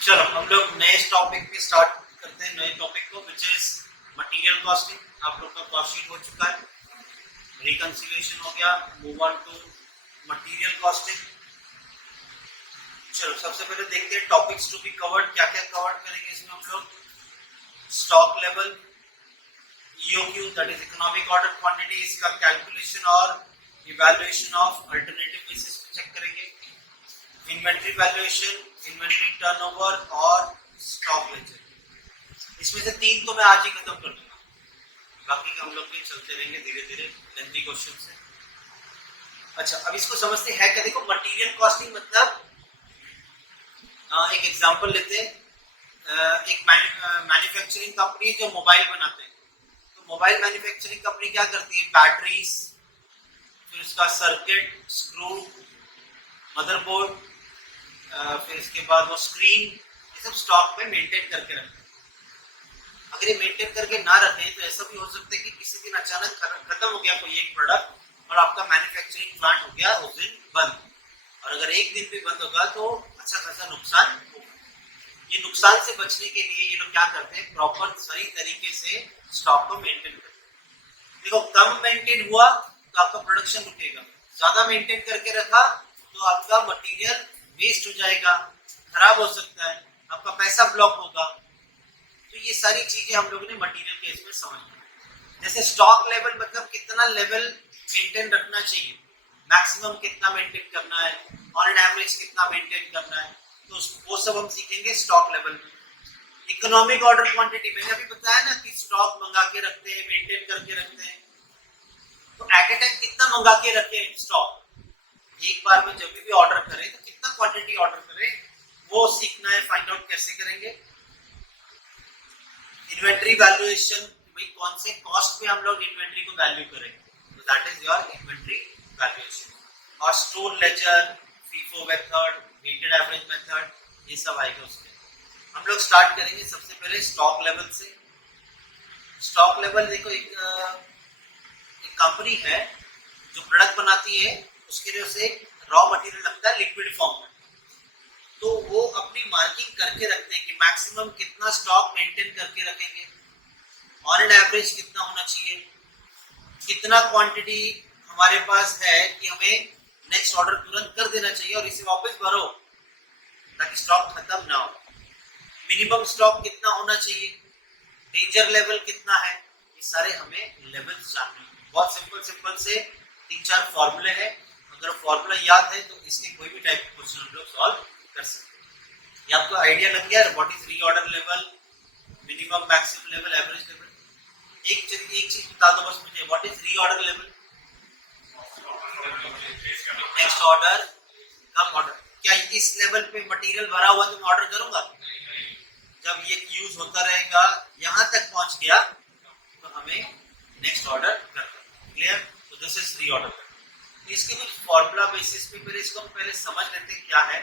चलो हम लोग नए टॉपिक पे स्टार्ट करते हैं, नए टॉपिक को विच इज मटेरियल कॉस्टिंग। आप लोग का कॉस्ट शीट हो चुका है, रिकंसिलिएशन हो गया, move on to material costing. चलो सबसे पहले देखते हैं टॉपिक्स टू बी कवर्ड, क्या क्या कवर करेंगे इसमें हम लोग। Stock level, EOQ that is economic order quantity, इसका कैलकुलेशन और इवैल्यूएशन ऑफ अल्टरनेटिव बेसिस पे चेक करेंगे। इन्वेंट्री वैल्यूएशन, इन्वेंट्री टर्नओवर और स्टॉक लेजर। इसमें से तीन तो मैं आज ही खत्म कर दूंगा, बाकी के हम लोग भी चलते रहेंगे धीरे धीरे लेंथी क्वेश्चन से। अच्छा, अब इसको समझते हैं क्या। देखो मटेरियल कॉस्टिंग मतलब एक एग्जांपल लेते हैं। एक मैन्युफैक्चरिंग कंपनी जो मोबाइल बनाते हैं, तो मोबाइल मैन्युफैक्चरिंग कंपनी क्या करती है, बैटरीज, फिर उसका सर्किट, स्क्रू, मदरबोर्ड, फिर इसके बाद वो स्क्रीन, ये सब स्टॉक में मेंटेन करके रखते हैं। अगर ये मेंटेन करके ना रखें तो ऐसा भी हो सकता है कि किसी दिन अचानक खत्म हो गया कोई एक प्रोडक्ट और आपका मैन्युफैक्चरिंग प्लांट हो गया उस दिन बंद, और अगर एक दिन भी बंद होगा तो अच्छा खासा नुकसान होगा। ये नुकसान से बचने के लिए ये लोग क्या करते हैं, प्रॉपर सही तरीके से स्टॉक को मेंटेन करते हैं। देखो कम मेंटेन हुआ तो आपका प्रोडक्शन रुकेगा, ज्यादा मेंटेन करके रखा तो आपका मटेरियल वेस्ट हो जाएगा, खराब हो सकता है, आपका पैसा ब्लॉक होगा। तो ये सारी चीजें हम लोगों ने मटेरियल के इसमें समझ। जैसे स्टॉक लेवल मतलब कितना लेवल मेंटेन रखना चाहिए, मैक्सिमम कितना मेंटेन करना है, ऑन एवरेज कितना मेंटेन करना है, तो वो सब हम सीखेंगे स्टॉक लेवल में। इकोनॉमिक ऑर्डर क्वांटिटी मैंने अभी बताया ना कि स्टॉक मंगा के रखते हैं, मेंटेन करके रखते हैं, तो एट ए टाइम कितना मंगा के रखें स्टॉक, एक बार में जब भी ऑर्डर करें तो कितना क्वांटिटी ऑर्डर करें, वो सीखना है, फाइंड आउट कैसे करेंगे। इन्वेंट्री वैल्यूएशन, भाई कौन से कॉस्ट पे हम लोग इन्वेंट्री को वैल्यू करेंगे, तो that is your inventory valuation. और store ledger, FIFO method, weighted average method, ये सब आएगा उसमें। हम लोग स्टार्ट करेंगे सबसे पहले स्टॉक लेवल से। स्टॉक लेवल देखो, एक कंपनी है जो प्रोडक्ट बनाती है, उसके लिए उसे रॉ मटेरियल लगता है लिक्विड फॉर्म में, तो वो अपनी मार्किंग करके रखते हैं कि मैक्सिमम कितना स्टॉक मेंटेन करके रखेंगे, ऑन एन एवरेज कितना होना चाहिए, कितना क्वांटिटी हमारे पास है कि हमें नेक्स्ट ऑर्डर तुरंत कर देना चाहिए और इसे वापस भरो ताकि स्टॉक खत्म ना हो, मिनिमम स्टॉक कितना होना चाहिए, डेंजर लेवल कितना है, ये सारे हमें लेवल्स जानने हैं। बहुत सिंपल सिंपल से 3-4 फॉर्मूले हैं, अगर फॉर्मूला याद है तो इसके कोई भी टाइप के क्वेश्चन हम लोग सॉल्व कर सकते हैं। ये आपको आइडिया लग गया what is reorder level, minimum maximum level, average level. एक चीज बता दो बस मुझे, what is reorder level, next order come order. क्या इस लेवल पे मटेरियल भरा हुआ तो मैं ऑर्डर करूंगा, जब ये यूज होता रहेगा यहां तक पहुंच गया तो हमें नेक्स्ट ऑर्डर करना। क्लियर, तो दिस इज रीऑर्डर। इसके कुछ फॉर्मूला बेसिस पे पहले इसको हम पहले समझ लेते हैं क्या है,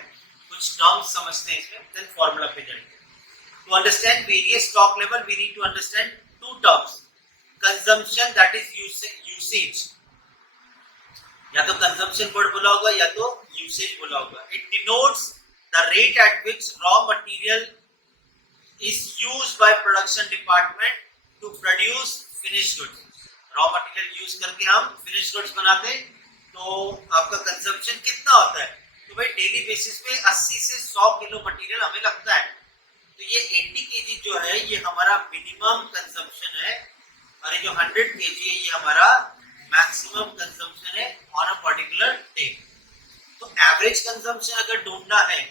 कुछ टर्म्स समझते हैं इसमें, देन फॉर्मूला पे जाएंगे। To understand various stock level we need to understand two terms, consumption that is usage, या तो कंजम्पशन वर्ड बोला होगा या तो यूसेज बोला होगा। It denotes the rate at which raw material is used by production department to produce finished goods। Raw material use करके हम फिनिश गुड्स बनाते हैं, तो आपका कंजम्पशन कितना होता है, तो भाई डेली बेसिस पे 80 से 100 किलो मटेरियल हमें लगता है, तो ये 80 केजी जो है ये हमारा मिनिमम कंजम्पशन है, और ये जो 100 केजी है ये हमारा मैक्सिमम कंजम्पशन है ऑन अ पर्टिकुलर डे। तो एवरेज कंजम्पशन अगर ढूंढना है,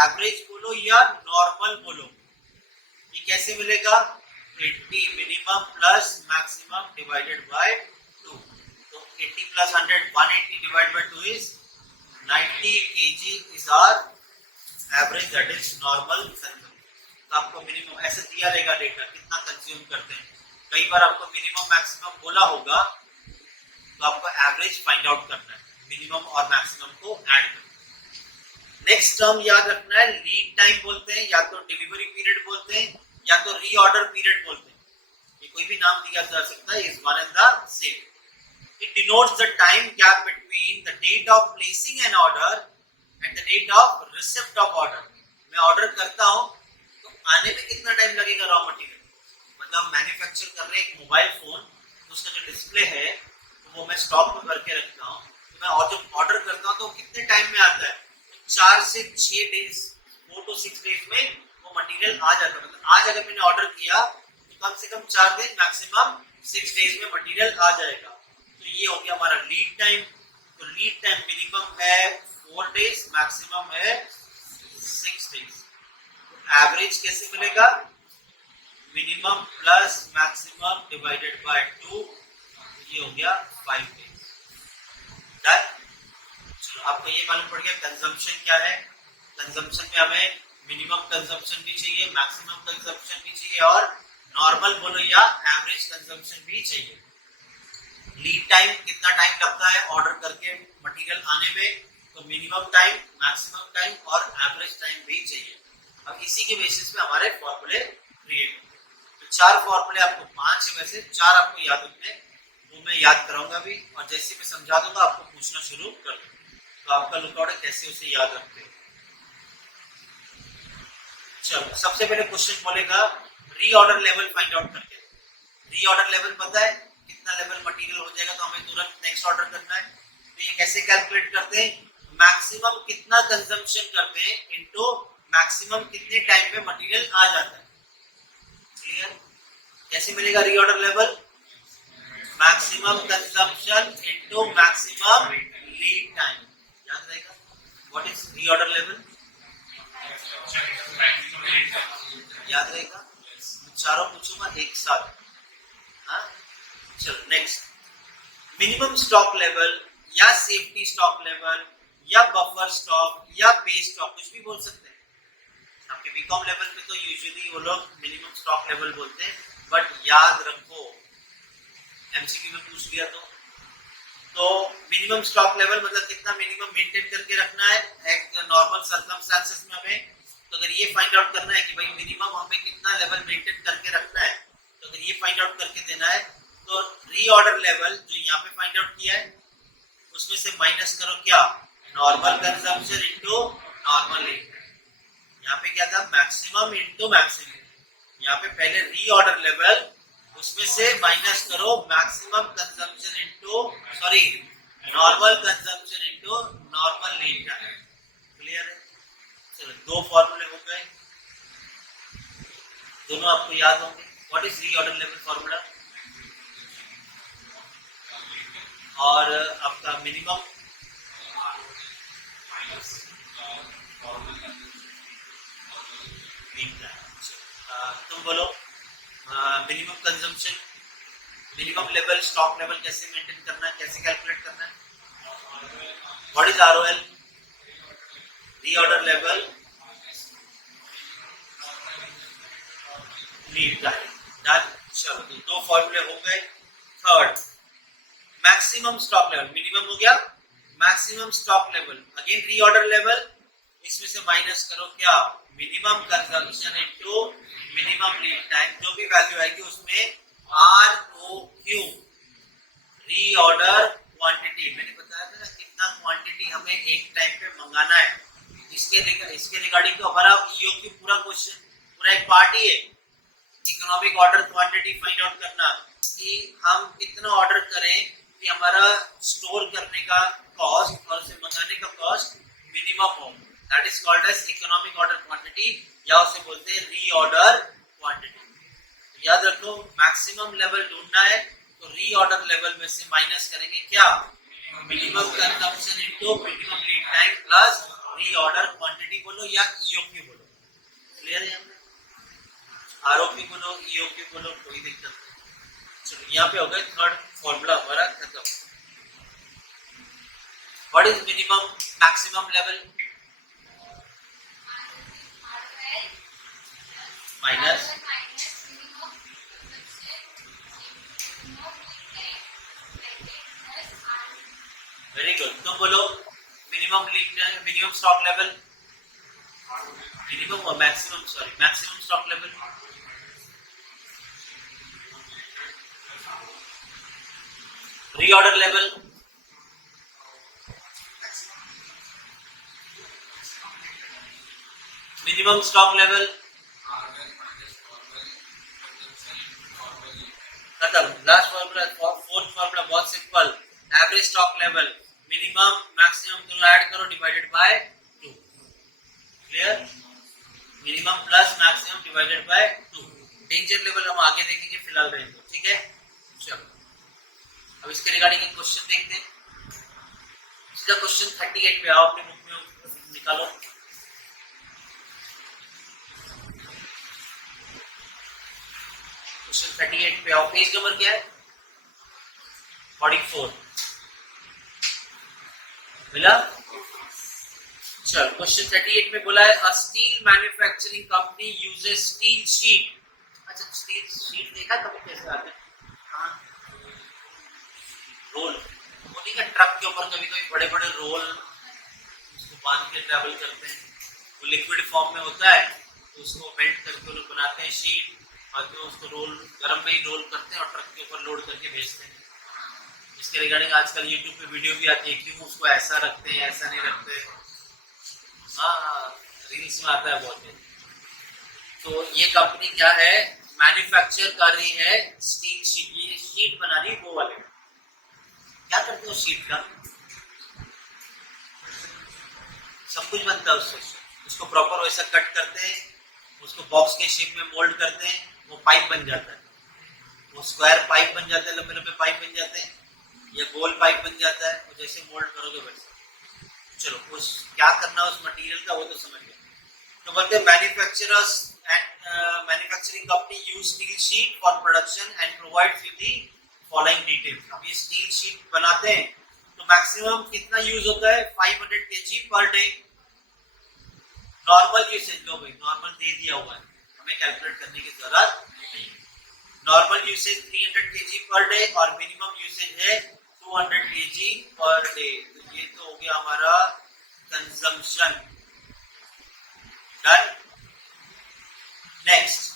एवरेज बोलो या नॉर्मल बोलो, ये कैसे मिलेगा, 80 minimum plus maximum divided by 2, तो 80 plus 100 180 divided by 2 is 90 kg is our average, that is normal consume. तो आपको मिनिमम ऐसे दिया रहेगा डेटा कितना कंज्यूम करते हैं, कई बार आपको मिनिमम मैक्सिमम बोला होगा तो आपको एवरेज फाइंड आउट करना है, मिनिमम और मैक्सिमम को ऐड करना है। नेक्स्ट टर्म याद रखना है, लीड टाइम बोलते हैं, या तो डिलीवरी पीरियड बोलते हैं, या तो रीऑर्डर पीरियड बोलते हैं, ये कोई भी नाम दिया जा सकता है, is one and the same. It denotes the time gap between the date of placing an order and the date of receipt of order. मैं ऑर्डर करता हूँ तो आने में कितना टाइम लगेगा रॉ मटेरियल, मतलब मैन्युफैक्चर कर रहे एक मोबाइल फोन तो उसका जो डिस्प्ले है तो वो मैं स्टॉक में भर के रखता हूँ, तो मैं और जब ऑर्डर करता हूँ तो कितने टाइम में आता है, 4 से 6 डेज, 4 to 6 डेज में वो मटेरियल आ जाता है। मतलब आज अगर मैंने ऑर्डर किया तो कम से कम 4 दिन, मैक्सिमम 6 डेज में मटेरियल आ जाएगा। तो ये हो गया हमारा लीड टाइम। तो लीड टाइम मिनिमम है 4 डेज, मैक्सिमम है 6 डेज। तो एवरेज कैसे मिलेगा, minimum plus maximum divided by 2, ये हो गया 5 डेज। डन। चलो आपको ये मालूम पड़ गया कंजम्पशन क्या है। कंजम्पशन में हमें मिनिमम कंजम्पशन भी चाहिए, मैक्सिमम कंजम्पशन भी चाहिए और नॉर्मल बोलो या एवरेज कंजम्पशन भी चाहिए। लीड टाइम कितना टाइम लगता है ऑर्डर करके मटेरियल आने में, तो मिनिमम टाइम, मैक्सिमम टाइम और एवरेज टाइम भी चाहिए। अब इसी के बेसिस पे हमारे फॉर्मूले क्रिएट होंगे। तो 4 फॉर्मूले आपको 5 है, वैसे 4 आपको याद रखने, वो मैं याद कराऊंगा भी और जैसे मैं समझा दूंगा आपको पूछना शुरू कर दूंगा। तो आपका लुकआउट है कैसे उसे याद रखते हो। चलो सबसे पहले क्वेश्चन बोलेगा रीऑर्डर लेवल फाइंड आउट करके। रीऑर्डर लेवल पता है कितना लेवल मटेरियल हो जाएगा तो हमें तुरंत नेक्स्ट ऑर्डर करना है। तो ये कैसे कैलकुलेट करते हैं, मैक्सिमम कितना कंजम्पशन करते हैं इनटू मैक्सिमम कितने टाइम में मटेरियल आ जाता है। क्लियर, कैसे मिलेगा reorder level, maximum consumption into maximum lead time. याद रहेगा व्हाट इज रीऑर्डर लेवल, याद रहेगा। चारों पूछूंगा एक साथ। हाँ चलो नेक्स्ट, मिनिमम स्टॉक लेवल या सेफ्टी स्टॉक लेवल या बफर स्टॉक या पे स्टॉक, कुछ भी बोल सकते हैं। आपके बीकॉम लेवल पे तो यूजुअली वो लोग मिनिमम स्टॉक लेवल बोलते हैं, बट याद रखो एमसीक्यू में पूछ लिया तो मिनिमम स्टॉक लेवल मतलब कितना मिनिमम मेंटेन करके रखना है एक नॉर्मल सर्कमस्टेंसेस में हमें। तो अगर ये फाइंड आउट करना है कि भाई मिनिमम हमें कितना लेवल मेंटेन करके रखना है, तो अगर ये फाइंड आउट करके देना है तो रीऑर्डर लेवल जो यहाँ पे फाइंड आउट किया है उसमें से माइनस करो क्या, normal consumption into normal lead. यहाँ पे क्या था, मैक्सिमम इनटू मैक्सिमम। यहाँ पे पहले रीऑर्डर लेवल, उसमें से माइनस करो maximum consumption into sorry normal consumption into normal lead time. Clear है। चलो 2 फॉर्मूले हो गए, दोनों आपको याद होंगे। What is reorder level formula और आपका मिनिमम तुम बोलो minimum consumption, minimum level stock level कैसे मेंटेन करना है, कैसे कैलकुलेट करना है। What is ROL, reorder level lead time. चलो 2 फॉर्मूले हो गए। Third, maximum stock level, minimum हो गया, maximum stock level again reorder level, इसमें से माइनस करो क्या, minimum consumption into minimum lead time. जो भी वैल्यू आएगी उसमें ROQ रीऑर्डर क्वांटिटी, मैंने बताया था ना कितना क्वांटिटी हमें एक टाइम पे मंगाना है। इसके रिगार्डिंग तो हमारा EOQ पूरा क्वेश्चन, पूरा एक पार्ट ही है, economic order quantity find out करना कि हम कितना ऑर्डर करें कि हमारा स्टोर करने का कॉस्ट और उसे मंगाने का कॉस्ट मिनिमम हो। That is called as economic order quantity या उसे बोलते हैं रीऑर्डर क्वांटिटी। तो याद रखो मैक्सिमम लेवल ढूंढना है तो रीऑर्डर लेवल में से माइनस करेंगे क्या, minimum consumption into minimum lead time plus reorder quantity बोलो या EOQ बोलो। क्लियर है, ROQ बोलो EOQ बोलो, कोई दिक्कत नहीं। चलो यहाँ पे हो गए थर्ड फॉर्मूला हमारा खत्म। What is minimum maximum level, minus very good. तुम बोलो minimum lead, minimum stock level, minimum और maximum, sorry maximum stock level, reorder level, minimum stock level खत्म। लास्ट फॉर्मूला, फोर्थ फॉर्मूला बहुत simple, average stock level minimum maximum दोनों add करो divided by 2। Clear? Minimum plus maximum divided by 2। Danger level हम आगे देखेंगे, फिलहाल रहने दो, ठीक है? चलो अब इसके रिगार्डिंग एक क्वेश्चन देखते हैं। सीधा क्वेश्चन 38 पे आओ, अपने बुक में निकालो। क्वेश्चन 38 पे आओ, पेज नंबर क्या है? 44 मिला? चल क्वेश्चन 38 में बोला है, a steel manufacturing company uses steel sheet. अच्छा, स्टील शीट देखा कभी कैसे आते हैं? रोल वो नहीं का, ट्रक के ऊपर कभी कभी बड़े बड़े रोल उसको बांध के ट्रैवल करते हैं, वो लिक्विड फॉर्म में होता है, तो उसको मेल्ट करके वो लोग बनाते हैं शीट, बाद में उसको रोल गर्म में ही रोल करते हैं और ट्रक के ऊपर लोड करके भेजते हैं। इसके रिगार्डिंग आजकल यूट्यूब पे वीडियो भी आती है, क्यों उसको ऐसा रखते हैं ऐसा नहीं रखते। हाँ, रील्स में आता है बहुत है। तो ये कंपनी क्या है, मैन्युफैक्चर कर रही है स्टील शीट। ये शीट बना रही है वो वाले। क्या करते हो शीट का? सब कुछ बनता है उससे। उसको प्रॉपर वैसा कट करते हैं, उसको बॉक्स के शेप में मोल्ड करते हैं, वो पाइप बन जाता है, वो स्क्वायर पाइप बन जाता है, लंबे लंबे पाइप बन जाते हैं, या गोल पाइप बन जाता है, वो जैसे मोल्ड करोगे वैसे। चलो उस क्या करना है उस मटेरियल का वो तो समझ गए। तो बोलते हैं manufacturers and manufacturing company use steel sheet for production and provides with the following details. अब ये स्टील शीट बनाते हैं तो मैक्सिमम कितना यूज होता है? 500 KG per day. Normal usage लो भाई, नॉर्मल दे दिया हुआ है, हमें कैलकुलेट करने की जरूरत नहीं। नॉर्मल यूसेज 300 केजी पर डे और मिनिमम यूसेज है 200 केजी पर डे। तो ये तो हो गया हमारा consumption. Done. Next,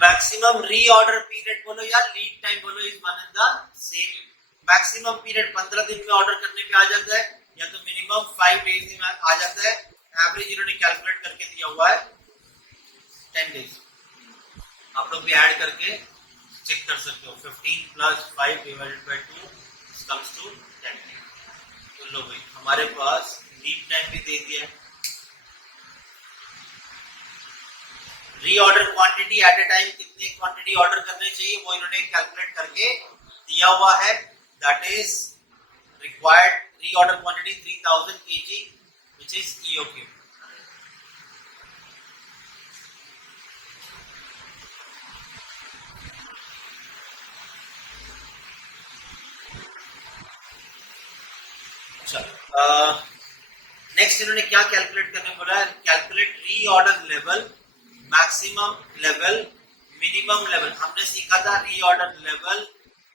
maximum reorder period बोलो या लीड टाइम बोलो, is one and the same. Maximum period 15 दिन में ऑर्डर करने पे आ जाता है, या तो मिनिमम 5 डेज में आ जाता है। एवरेज इन्होंने कैलकुलेट करके दिया हुआ है 10 डेज। आप लोग भी ऐड करके चेक कर सकते हो। 15 plus 5 divided by 2 comes to 10। तो लो भाई, हमारे पास लीड टाइम भी दे दिया है। रीऑर्डर क्वांटिटी एट ए टाइम कितनी क्वांटिटी ऑर्डर करने चाहिए वो इन्होंने कैलकुलेट करके दिया हुआ है। That is required reorder quantity 3000 KG which is EOQ. Next इन्होंने क्या कैलकुलेट करने बोला है? Calculate reorder level, maximum level, minimum level. हमने सीखा था reorder level,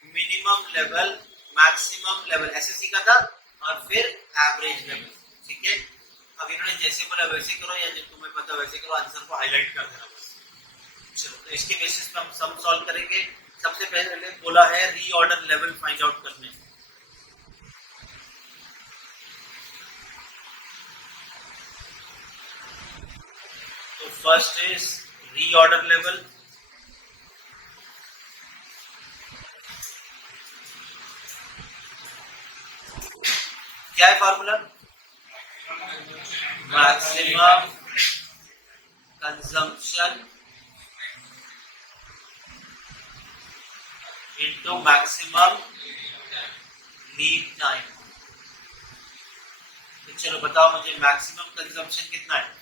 minimum level, maximum level, ऐसे सीखा था, और फिर एवरेज लेवल। ठीक है, अब इन्होंने जैसे बोला वैसे करो, या जब तुम्हें पता वैसे करो, आंसर को हाईलाइट कर देना बस। चलो तो इसके बेसिस पे हम सम सॉल्व करेंगे। सबसे पहले बोला है रीऑर्डर लेवल फाइंड आउट करने। तो फर्स्ट इज रीऑर्डर लेवल। क्या है formula? Maximum consumption into maximum lead time. तो चलो बताओ मुझे मैक्सिमम कंजम्पशन कितना है?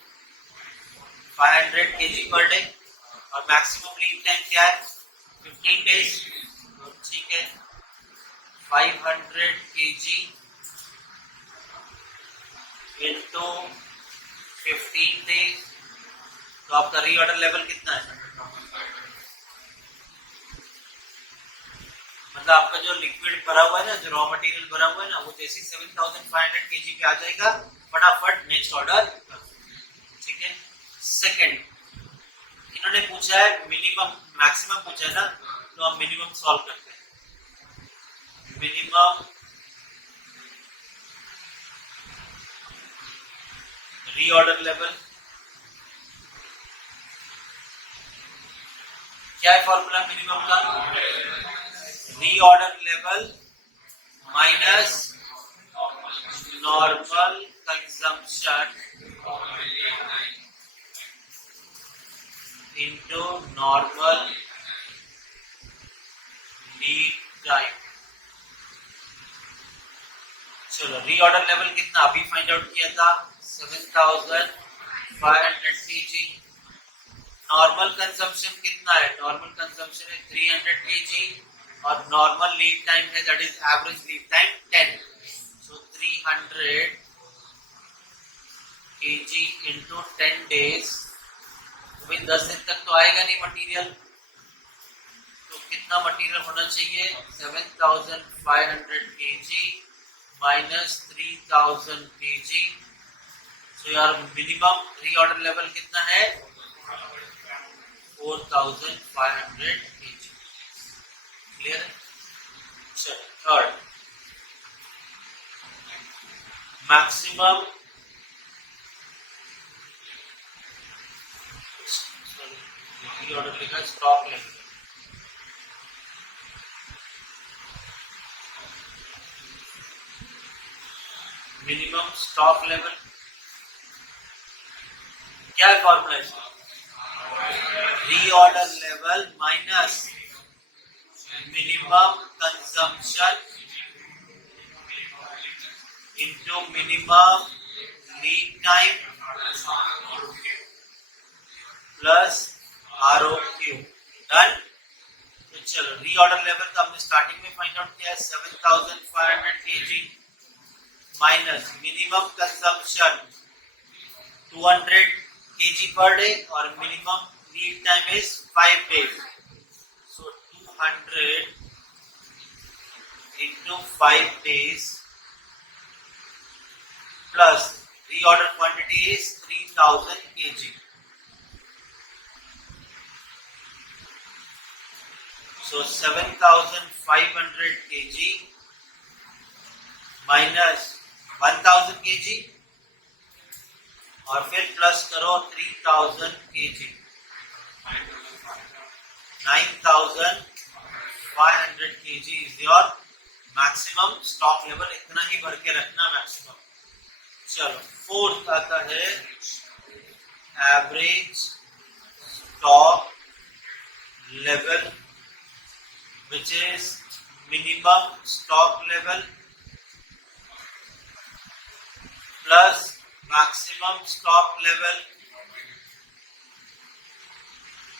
500 केजी पर डे, और मैक्सिमम लीड टाइम क्या है? 15 डेज। ठीक है, 500 केजी इंटू 15 डेज, तो आपका रीऑर्डर लेवल कितना है? मतलब आपका जो लिक्विड भरा हुआ है ना, जो रॉ मटेरियल भरा हुआ है ना, वो जैसे 7500 केजी पे आ जाएगा, फटाफट नेक्स्ट ऑर्डर। ठीक है। सेकंड, इन्होंने पूछा है मिनिमम, मैक्सिमम पूछा है ना, तो हम मिनिमम सॉल्व करते हैं। मिनिमम रीऑर्डर लेवल क्या है फॉर्मूला मिनिमम का? Reorder level minus normal consumption into normal lead time. चलो रीऑर्डर लेवल कितना अभी फाइंड आउट किया था 7500 kg। नॉर्मल कंजम्पशन कितना है? नॉर्मल कंजम्पशन है 300 kg और नॉर्मल लीड टाइम है that is average lead time 10। So 300 kg into 10 days, तो भाई 10 दिन तक तो आएगा नहीं मटेरियल, तो कितना मटेरियल होना चाहिए? 7500 kg माइनस 3000 kg। सो यार मिनिमम रीऑर्डर लेवल कितना है? 4500 kg। क्लियर है? चलो थर्ड, मैक्सिमम रीऑर्डर लिखा stock level. Minimum stock level क्या है फॉर्मूला इसका? Reorder level minus minimum consumption into minimum lead time plus ROQ। Done. तो चलो रीऑर्डर लेवल का हमने स्टार्टिंग में फाइंड आउट किया है 7500 kg minus minimum consumption 200 kg per day और minimum lead time is 5 days। So 200 into 5 days plus reorder quantity is 3000 kg। So 7500 kg minus 1000 kg और फिर प्लस करो 3000 kg, 9500 kg is your maximum stock level. इतना ही भर के रखना maximum. चलो fourth आता है average stock level which is minimum stock level plus maximum stock level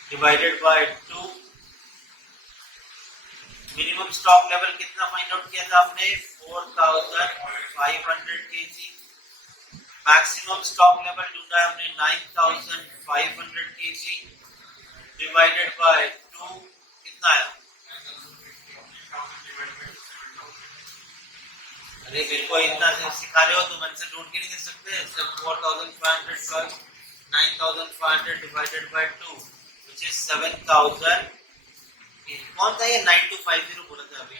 divided by 2। Minimum stock level कितना फाइंड आउट किया था आपने? 4500 kg। मैक्सिमम स्टॉक लेवल ढूंढा है हमने 9500 kg डिवाइडेड बाय 2। कितना आया? अरे मेरे को इतना सिखा रहे हो तो मन से ढूंढ के नहीं दे सकते। 4500 plus 9500 divided by 2 which is 7000। कौन था ये? 9250 बोला था अभी।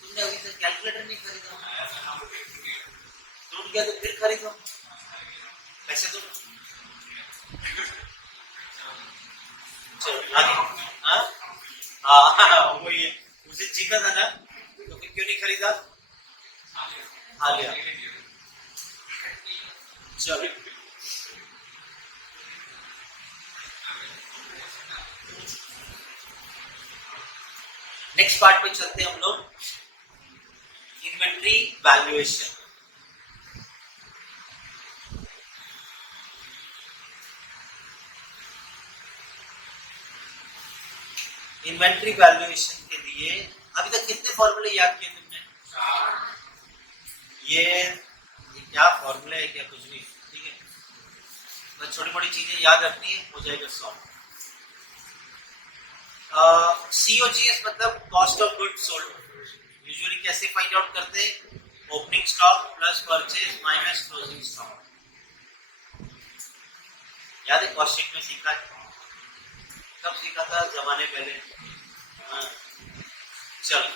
तुमने अभी तक कैलकुलेटर नहीं खरीदा? टूट गया तो फिर खरीदो। पैसे तो चलो आगे। हाँ वो ये उसे जीता था ना, तो फिर क्यों नहीं खरीदा? हाँ लिया। चलो नेक्स्ट पार्ट पे चलते हैं हम लोग, इन्वेंट्री वैल्यूएशन। इन्वेंट्री वैल्यूएशन के लिए अभी तक कितने फॉर्मूले याद किए तुमने? ये क्या फॉर्मूला है क्या? कुछ नहीं, ठीक है। बस छोटी मोटी चीजें याद रखनी है, हो जाएगा सॉल्व। COGS मतलब cost of goods sold. Usually कैसे फाइंड आउट करते हैं? Opening stock plus purchase minus closing stock. याद है कॉस्ट शीट में सीखा है? कब सीखा था? जमाने पहले। चलो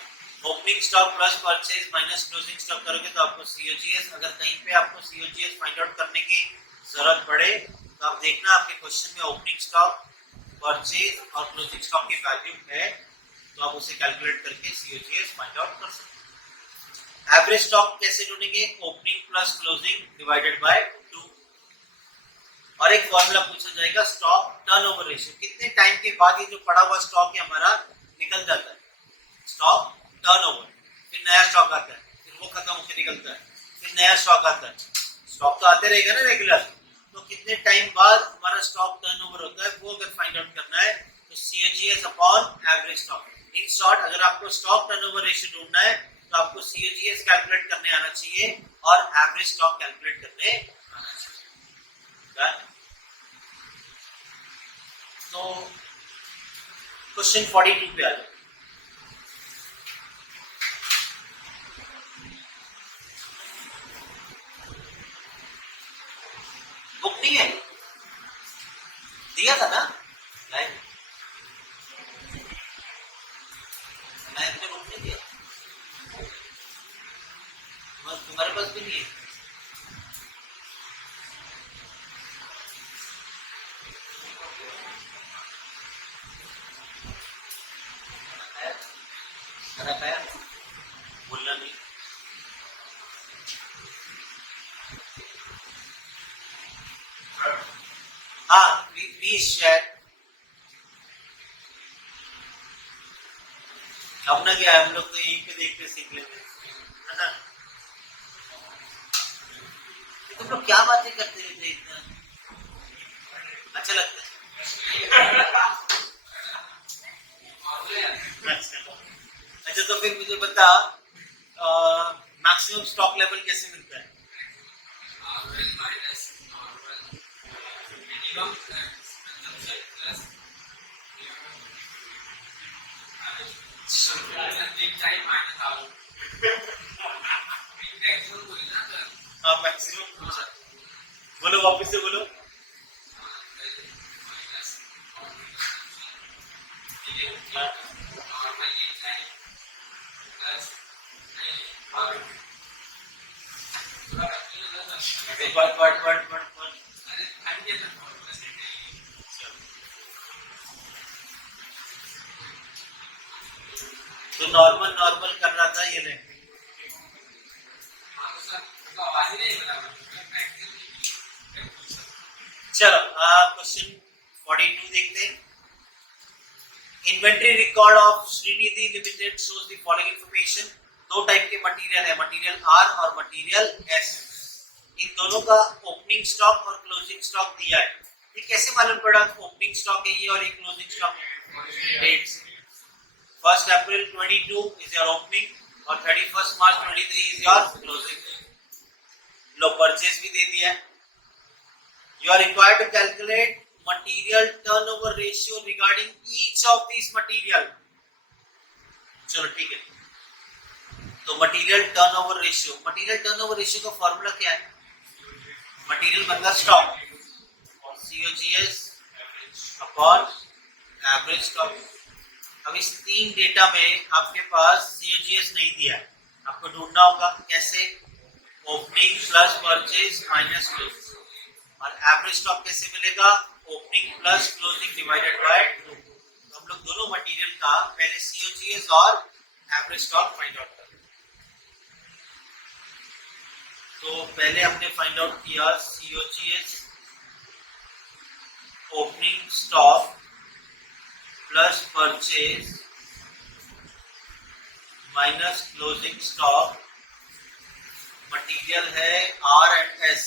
opening stock plus purchase minus closing stock करोगे तो आपको COGS, अगर कहीं पे आपको COGS फाइंड आउट करने की जरूरत पड़े तो आप देखना आपके क्वेश्चन में ओपनिंग स्टॉक परचेज और क्लोजिंग स्टॉक की वैल्यू है तो आप उसे कैलकुलेट करके COGS फाइंड आउट कर सकते हैं। एवरेज स्टॉक कैसे ढूंढेंगे? Opening plus closing divided by 2। और एक फॉर्मूला पूछा जाएगा स्टॉक टर्नओवर रेशियो, कितने टाइम के बाद ये जो पड़ा हुआ स्टॉक है हमारा निकल जाता है। स्टॉक टर्नओवर, फिर नया स्टॉक आता है, फिर वो खत्म होकर निकलता है, फिर नया स्टॉक आता है। स्टॉक तो आते रहेगा ना रेगुलर, तो कितने टाइम बाद हमारा स्टॉक टर्नओवर होता है वो अगर फाइंड आउट करना है तो COGS upon average stock. In short अगर आपको स्टॉक टर्नओवर रेशियो ढूंढना है तो आपको COGS कैलकुलेट करने आना चाहिए और एवरेज स्टॉक कैलकुलेट करने आना चाहिए। तो क्वेश्चन 42 पे आ जाओ। बुक नहीं है, दिया था ना लाइन, मैं अपने बुक नहीं दिया, तुम्हारे पास भी नहीं है। बोलना नहीं। हाँ प्लीज शेयर। अब ना क्या हम लोग तो यहीं पे देख के सीख लेते हैं ना। तुम लोग क्या बातें करते रहते इतना, अच्छा लगता है। अच्छा तो फिर मुझे बता मैक्सिमम स्टॉक लेवल कैसे मिलता है? हाँ मैक्सिमम पूछा, बोलो वापस से बोलो। तो नॉर्मल नॉर्मल कर रहा था ये नहीं। चलो क्वेश्चन 42 देखते हैं। Inventory record of Shrinidhi limited shows the following information. दो टाइप के मटेरियल है, मटेरियल R और मटेरियल S। इन दोनों का ओपनिंग स्टॉक और क्लोजिंग स्टॉक दिया है। ये कैसे मालूम पड़ा ओपनिंग स्टॉक है ये और ये क्लोजिंग स्टॉक है? Date 1 April 22 is your opening और 31 मार्च 23 इज योर क्लोजिंग। लो परचेज भी दे दिया है। You are required to calculate material turnover ratio regarding each of these material. चलो ठीक है, तो material turnover ratio, material turnover ratio का फॉर्मूला क्या है? मटेरियल मतलब स्टॉक और COGS अपॉन एवरेज स्टॉक। अब इस तीन डेटा में आपके पास COGS नहीं दिया है, आपको ढूंढना होगा कैसे? Opening plus purchase minus closing. और एवरेज स्टॉक कैसे मिलेगा? Opening plus closing divided by 2। तो हम लोग दोनों मटेरियल का पहले COGS और एवरेज स्टॉक फाइंड आउट करें। तो पहले हमने फाइंड आउट किया COGS, opening stock plus purchase minus closing stock. Material है R एंड S,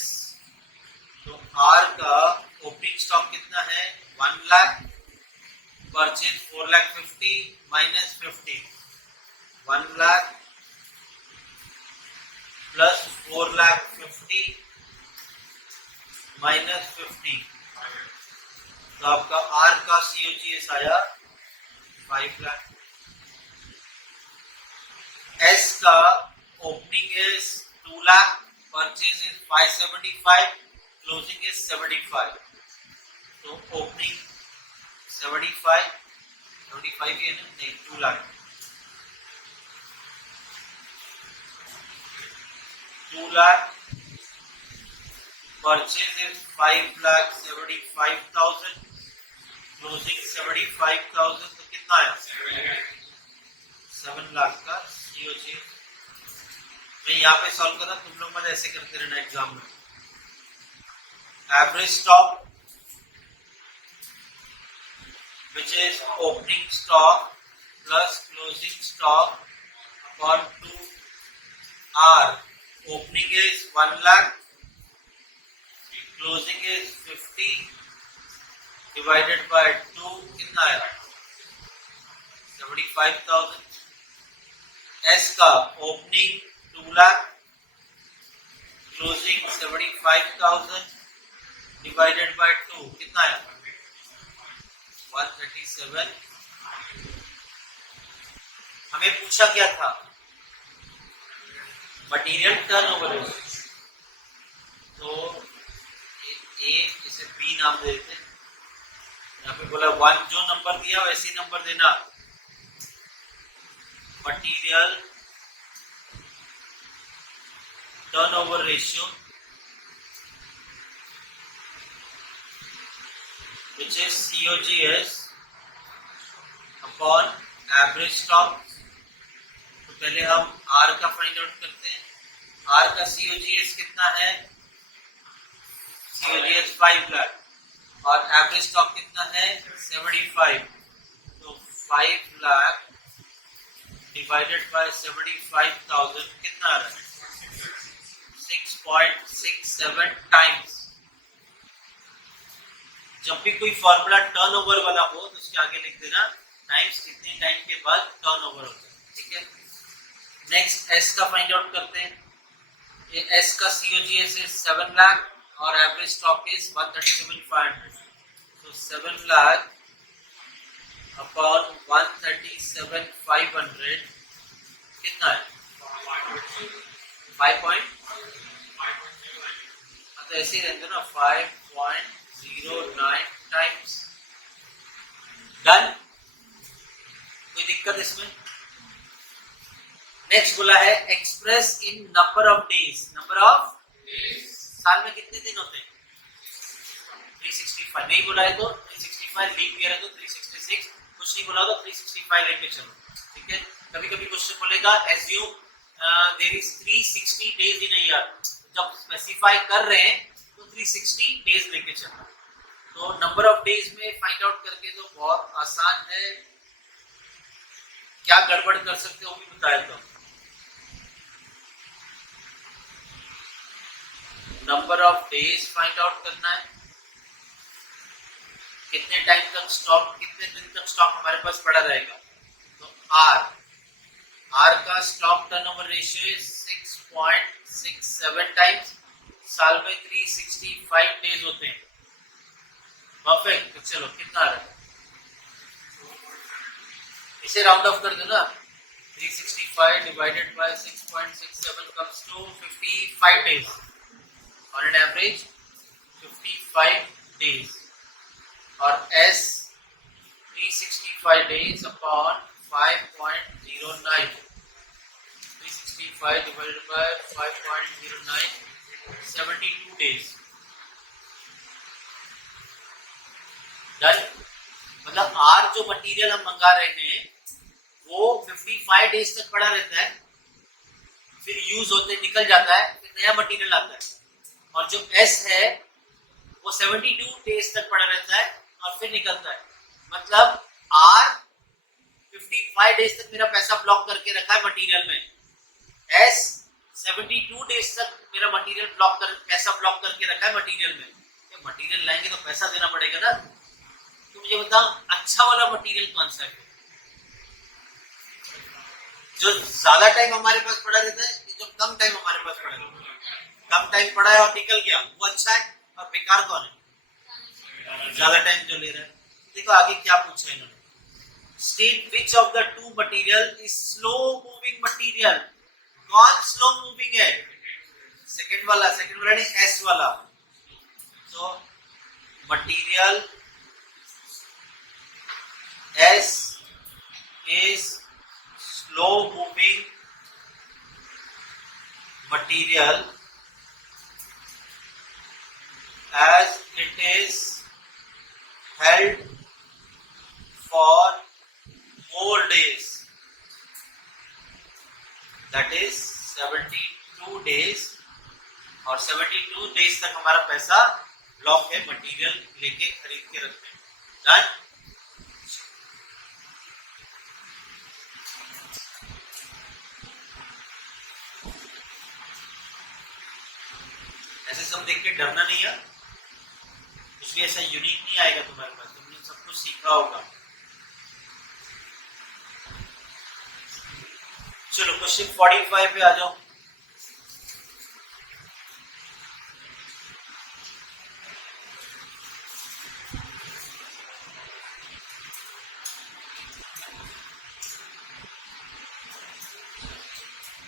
तो R का ओपनिंग स्टॉक कितना है? 1 lakh, purchase 4,50,000 minus 50, 1 lakh plus 4,50,000 minus 50, तो आपका R का COGS आया 5 लाख। S का opening is 2 lakh, purchase is 575, closing is 75, तो ओपनिंग 75 ही है ना? नहीं, 2 lakh, 2 lakh, purchase is 5,75,000, closing 75,000, तो कितना आया 7 लाख का सीओजी। मैं यहाँ पे सॉल्व कर रहा, तुम लोग मत ऐसे करते रहना एग्जाम में। Average stock which is opening stock plus closing stock upon 2R. Opening is 1 lakh, closing is 50 divided by 2, कितना आया 75,000। S का opening 2 lakh, closing 75,000 divided by 2, कितना आया 137। हमें पूछा क्या था मटेरियल टर्नओवर रेशियो, तो ए इसे बी नाम दे देते। यहाँ पे बोला 1, जो नंबर दिया वैसे ही नंबर देना। Material turnover ratio which is COGS upon average stock। तो पहले हम R का फाइंड आउट करते हैं। R का COGS कितना है, COGS 5 लाख और एवरेज स्टॉक कितना है 75, तो 5 लाख डिवाइडेड बाय 75,000 कितना आ रहा है 6.67 टाइम्स। जब भी कोई फॉर्मूला टर्नओवर वाला हो तो उसके आगे लिख देना टाइम्स कितने टाइम के बाद टर्नओवर होता है, ठीक है। नेक्स्ट एस का फाइंड आउट करते हैं। ये एस का सीओजीएस इज 7 लाख और एवरेज स्टॉक इज 137,500, तो 7 लाख अपॉन 137,500 कितना है 5 तो ऐसे ही रहते ना 5.09 टाइम्स। डन, कोई दिक्कत इसमें? नेक्स्ट बोला है express in number of days. Number of साल में कितने दिन होते हैं 365। नहीं बोला है तो 365, लीप ईयर है तो 366, कुछ नहीं बोला तो 365 लेके चलो, ठीक है। कभी कभी क्वेश्चन बोलेगा assume there is 360 days in a year, जब स्पेसिफाई कर रहे हैं तो 360 डेज लेके चलना। तो नंबर ऑफ डेज में फाइंड आउट करके तो बहुत आसान है। क्या गड़बड़ कर सकते हो वो भी बताया तो। Number of days find out करना है, कितने टाइम तक स्टॉक, कितने दिन तक स्टॉक हमारे पास पड़ा रहेगा। तो आर का स्टॉक टर्नओवर रेशियो 6.67 टाइम्स। साल में 365 डेज होते हैं, परफेक्ट। तो चलो कितना आ रहा है, इसे राउंड ऑफ कर दो ना, 365 divided by 6.67 comes to 55 days on an average 55 days. और as 365 days upon 5.09, 365 divided by 5.09 72 days. Done, मतलब आर जो मटेरियल हम मंगा रहे हैं वो 55 डेज तक पड़ा रहता है, फिर यूज होते निकल जाता है, फिर नया मटेरियल आता है। और जो एस है वो 72 डेज तक पड़ा रहता है और फिर निकलता है। मतलब आर 55 डेज तक मेरा पैसा ब्लॉक करके रखा है मटेरियल में, एस 72 डेज तक मेरा मटेरियल पैसा ब्लॉक करके रखा है मटेरियल में। मटेरियल लाएंगे तो पैसा देना पड़ेगा ना। तो मुझे बताओ अच्छा वाला मटेरियल कौन सा है, जो ज्यादा टाइम हमारे पास पड़ा रहता है, जो कम टाइम हमारे पास पड़ा रहता है। कम टाइम पड़ा है और निकल गया वो अच्छा है, और बेकार कौन है ज्यादा टाइम जो ले रहा है। देखो आगे क्या पूछा इन्होंने, state which of the two material is slow moving material. कौन स्लो मूविंग है, सेकंड वाला नहीं एस वाला। तो material S is slow moving material as it is held for more days, that is 72 days, और 72 डेज तक हमारा पैसा लॉक है मटेरियल लेके खरीद के रखते हैं। डन। ऐसे सब देख के डरना नहीं है, कुछ भी ऐसा यूनिक नहीं आएगा तुम्हारे पास, तुमने सब कुछ सीखा होगा। चलो क्वेश्चन 45 पे आ जाओ।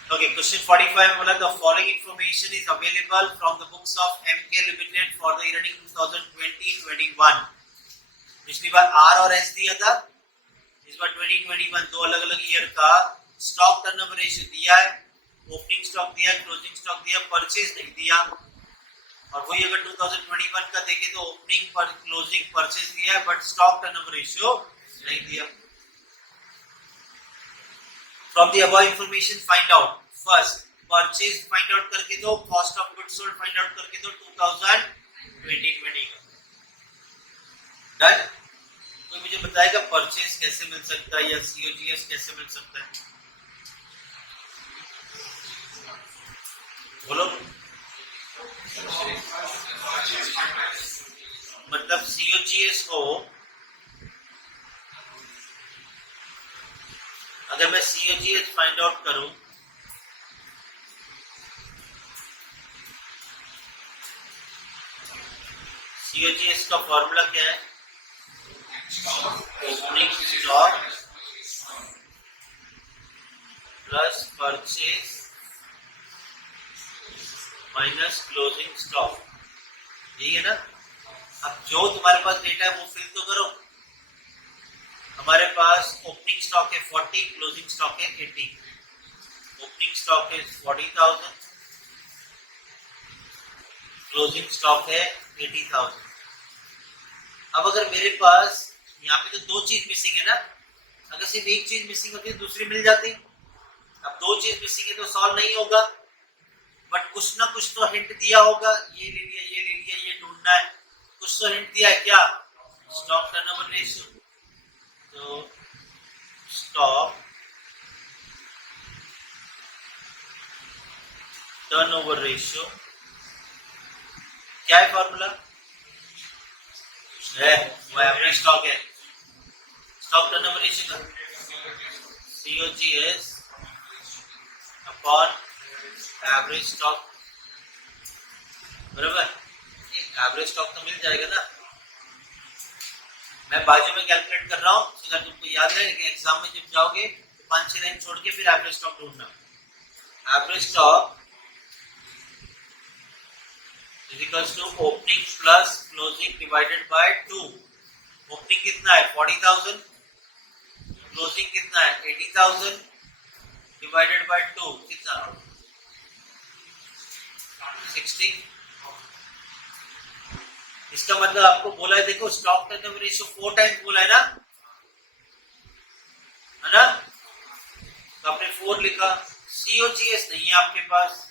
Okay, question 45 बोला the following information is available from the books of MK Limited for the year 2020-21। पिछली बार R और S दिया था, इस बार 2021 दो अलग अलग ईयर का स्टॉक टर्नओवर रेशियो दिया है, ओपनिंग स्टॉक दिया, क्लोजिंग स्टॉक दिया, परचेज नहीं दिया। और वही अगर 2021 का देखें तो ओपनिंग पर क्लोजिंग परचेज दिया है बट स्टॉक टर्नओवर रेशियो नहीं दिया। From the above information find out first purchase find out करके दो, cost of goods sold find out करके दो 2020 का। डन। कोई मुझे बताएगा परचेज कैसे मिल सकता है या COGS कैसे मिल सकता है? बोलो। मतलब COGS को अगर मैं COGS फाइंड आउट करूं COGS का फॉर्मूला क्या है? Opening stock plus purchase minus closing stock, यही है ना। अब जो तुम्हारे पास डेटा है वो फिल तो करो। हमारे पास ओपनिंग स्टॉक है 40, क्लोजिंग स्टॉक है 80। ओपनिंग स्टॉक है 40,000, क्लोजिंग स्टॉक है 80,000। अब अगर मेरे पास यहाँ पे तो दो चीज मिसिंग है ना, अगर सिर्फ एक चीज मिसिंग होती है दूसरी मिल जाती। अब दो चीज मिसिंग है तो सॉल्व नहीं होगा, बट कुछ ना कुछ तो हिंट दिया होगा, ये ले लिया, ये ले लिया, ये ढूंढना है, कुछ तो हिंट दिया है क्या? Stock turnover ratio. तो स्टॉक टर्नओवर रेशियो क्या है फॉर्मूला? वो एवरेज स्टॉक है। स्टॉक टर्नओवर रेशियो का COGS अपॉन एवरेज स्टॉक, बराबर। एवरेज स्टॉक तो मिल जाएगा ना, मैं बाजू में कैलकुलेट कर रहा हूं अगर तुमको याद है कि एग्जाम में जब जाओगे 5-6 लाइन छोड़ के फिर एवरेज स्टॉक ढूंढना। Average stock is equals to opening plus closing divided by 2। Opening कितना है 40,000, क्लोजिंग कितना है 80,000 डिवाइडेड बाय 2 कितना 60। इसका मतलब आपको बोला है, देखो स्टॉक टर्नओवर रेशियो 4 टाइम्स बोला है ना, तो आपने 4 लिखा। COGS नहीं है आपके पास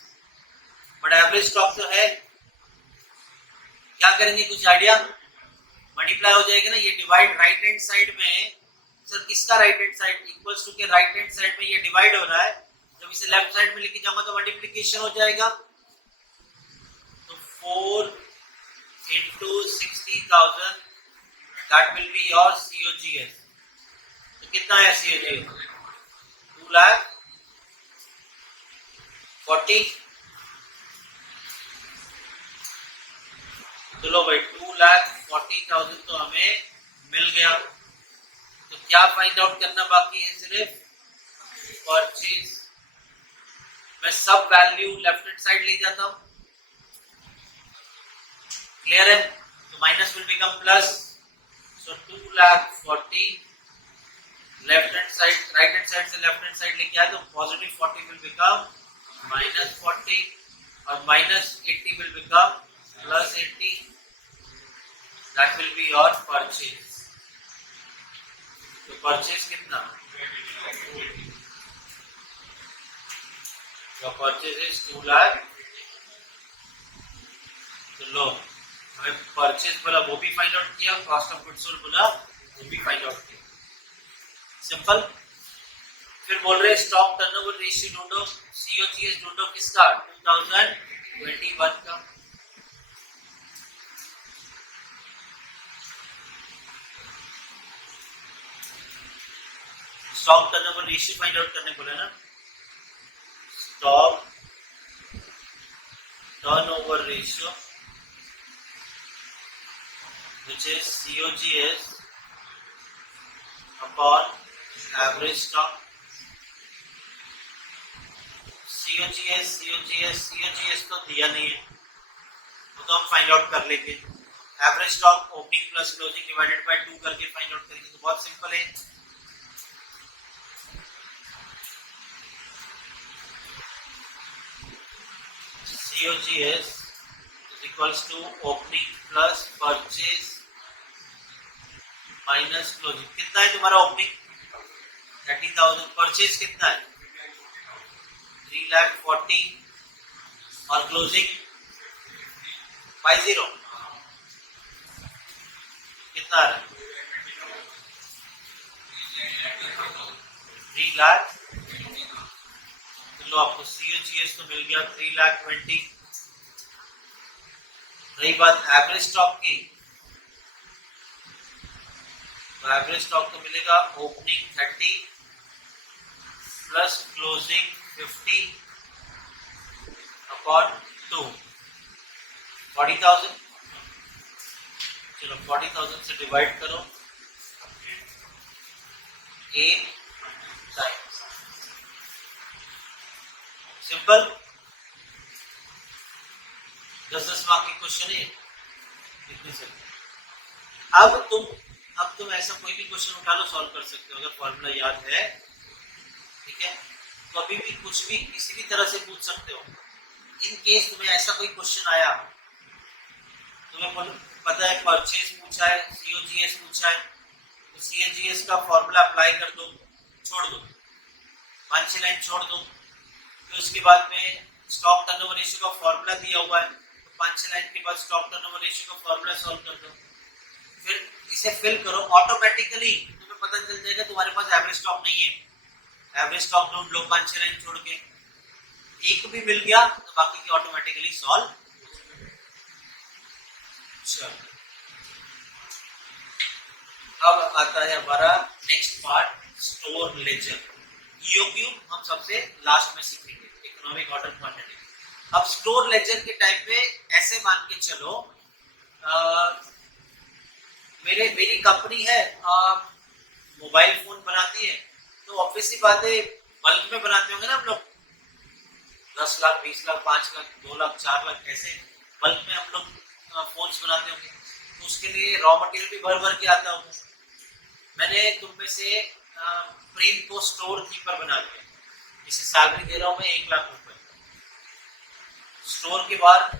बट एवरेज स्टॉक तो है। क्या करेंगे, कुछ आइडिया? मल्टीप्लाई हो जाएगा ना, ये डिवाइड राइट हैंड साइड में। सर किसका right hand side? Equals to के राइट हैंड साइड में ये डिवाइड हो रहा है, जब इसे लेफ्ट साइड में लेके जाऊंगा तो मल्टीप्लीकेशन हो जाएगा। तो 4 into 60,000 that will be your COGS। तो कितना है COGS? 2,40,000। चलो भाई 2,40,000 तो हमें मिल गया। तो क्या फाइंड आउट करना बाकी है? सिर्फ परचेज। मैं सब वैल्यू लेफ्ट हैंड साइड ले जाता हूं, क्लियर है? तो minus will become plus. So 2,40,000 left hand side, right hand side से लेफ्ट हैंड साइड लेके आए तो पॉजिटिव 40 विल बिकम -40 और -80 will become +80। That will be your purchase. तो परचेज कितना, तो परचेज इज 2 लाख। तो लो हमें परचेज बोला वो भी फाइंड आउट किया, कॉस्ट ऑफ गुड्स सोल्ड बोला वो भी फाइंड आउट किया, सिंपल। फिर बोल रहे स्टॉक टर्नओवर रेशियो ढूंढो, सीओजीएस ढूंढो किसका, 2021 का। Stock turnover ratio find out करने बोला ना, stock turnover ratio which is COGS upon average stock। COGS तो दिया नहीं है, वो तो हम फाइंड आउट कर लेंगे। Average stock opening plus closing divided by 2 करके फाइंड आउट करेंगे, तो बहुत सिंपल है। COGS is equals to opening plus purchase minus closing. कितना है तुम्हारा ओपनिंग, 30,000। परचेज कितना है, 3,40,000 और क्लोजिंग 50। कितना है, 3 लाख। लो आपको COGS तो मिल गया 3,20,000। रही बात एवरेज स्टॉक की, तो एवरेज स्टॉक तो मिलेगा ओपनिंग 30 प्लस क्लोजिंग 50 अपॉन 2, 40,000। चलो 40,000 से डिवाइड करो, 8 टाइम्स, सिंपल। 10-10 मार्क के क्वेश्चन है इतने से। अब तुम ऐसा कोई भी क्वेश्चन उठा लो, सॉल्व कर सकते हो अगर फॉर्मूला याद है, ठीक है। तो अभी भी कुछ भी किसी भी तरह से पूछ सकते हो। इन केस तुम्हें ऐसा कोई क्वेश्चन आया, तुम्हें पता है परचेज पूछा है, सीओजीएस पूछा है, तो सीओजीएस का फॉर्मूला अप्लाई कर दो, छोड़ दो, 5-6 लाइन छोड़ दो। फिर उसके बाद में स्टॉक टर्नओवर रेशियो का फॉर्मूला दिया हुआ है, तो 5-6 लाइन के बाद स्टॉक टर्नओवर रेशियो का फॉर्मूला सॉल्व कर दो। फिर इसे फिल करो, ऑटोमेटिकली तुम्हें पता चल जाएगा तुम्हारे पास एवरेज स्टॉक नहीं है। एवरेज स्टॉक ढूंढ लो 5-6 लाइन छोड़ के, एक भी मिल गया तो बाकी की ऑटोमेटिकली सॉल्व। चलो अब आता है हमारा next part, store laser. EOQ हम सबसे लास्ट में सीखेंगे, इकोनॉमिक ऑर्डर क्वांटिटी। अब स्टोर लेजर के टाइम पे ऐसे मान के चलो, मेरी कंपनी है, मोबाइल फोन बनाती है, तो ऑब्वियसली बात है बल्क में बनाते होंगे ना हम लोग, 10 लाख 20 लाख 5 लाख 2 लाख 4 लाख ऐसे बल्क में हम लोग फोन्स बनाते होंगे। तो उसके लिए रॉ मटेरियल भी भर भर के आता होगा। मैंने तुम में से प्रेम को स्टोर कीपर बना दिया, इसे सैलरी दे रहा हूं मैं 1 लाख रुपए। स्टोर के बाहर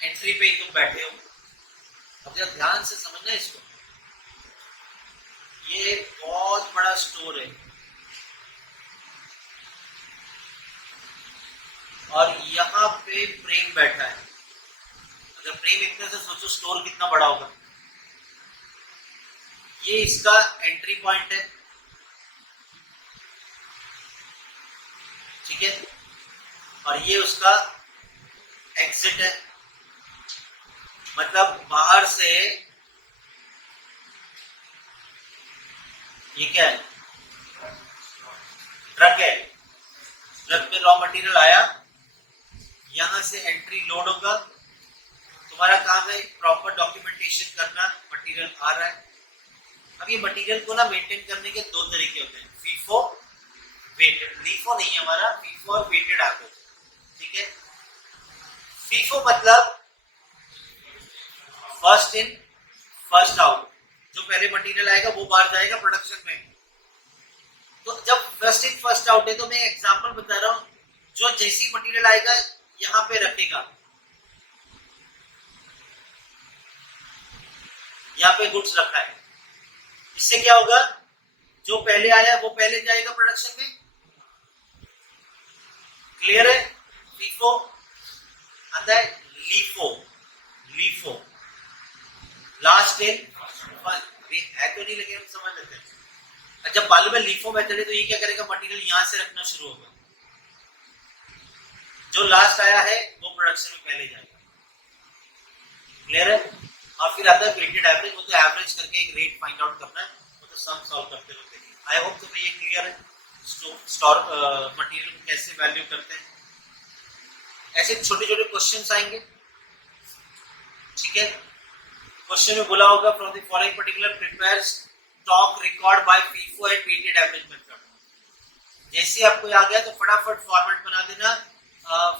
एंट्री पे ही तुम बैठे हो। अब जरा ध्यान से समझना इसको, ये बहुत बड़ा स्टोर है और यहाँ पे प्रेम बैठा है। अगर प्रेम इतने से सोचो स्टोर कितना बड़ा होगा। ये इसका एंट्री पॉइंट है, ठीक है, और ये उसका एग्जिट है। मतलब बाहर से ये क्या है, ट्रक है, ट्रक में रॉ मटेरियल आया, यहां से एंट्री लोड होगा। तुम्हारा काम है प्रॉपर डॉक्यूमेंटेशन करना, मटेरियल आ रहा है। अब ये मटेरियल को ना मेंटेन करने के 2 तरीके होते हैं, फीफो वेटेड। लीफो नहीं है हमारा, फीफो और वेटेड आते हैं, ठीक है। फीफो मतलब फर्स्ट इन फर्स्ट आउट, जो पहले मटेरियल आएगा वो बाहर जाएगा प्रोडक्शन में। तो जब फर्स्ट इन फर्स्ट आउट है, तो मैं एग्जांपल बता रहा हूं, जो जैसी मटेरियल आएगा यहां पे रखेगा, यहाँ पे गुड्स रखा है, इससे क्या होगा, जो पहले आया वो पहले जाएगा प्रोडक्शन में। क्लियर है? फीफो आता है लीफो, लीफो लास्ट डे अभी है तो नहीं, लेकिन हम समझ लेते हैं। जब मालूम है लीफो मेथड है तो ये क्या करेगा, मटेरियल यहां से रखना शुरू होगा, जो लास्ट आया है वो प्रोडक्शन में पहले जाएगा। क्लियर है? और फिर आता है वेटेड एवरेज, वो तो एवरेज करके एक रेट फाइंड आउट करना है, वो तो सम सॉल्व करते रहते हैं। आई होप तुम्हें ये क्लियर है स्टोर मटेरियल को कैसे वैल्यू करते हैं। ऐसे छोटे छोटे क्वेश्चंस आएंगे, ठीक है। क्वेश्चन में बोला होगा from the following particular prepare stock record by FIFO and weighted average method. जैसे आपको आ गया तो फटाफट फॉर्मेट बना देना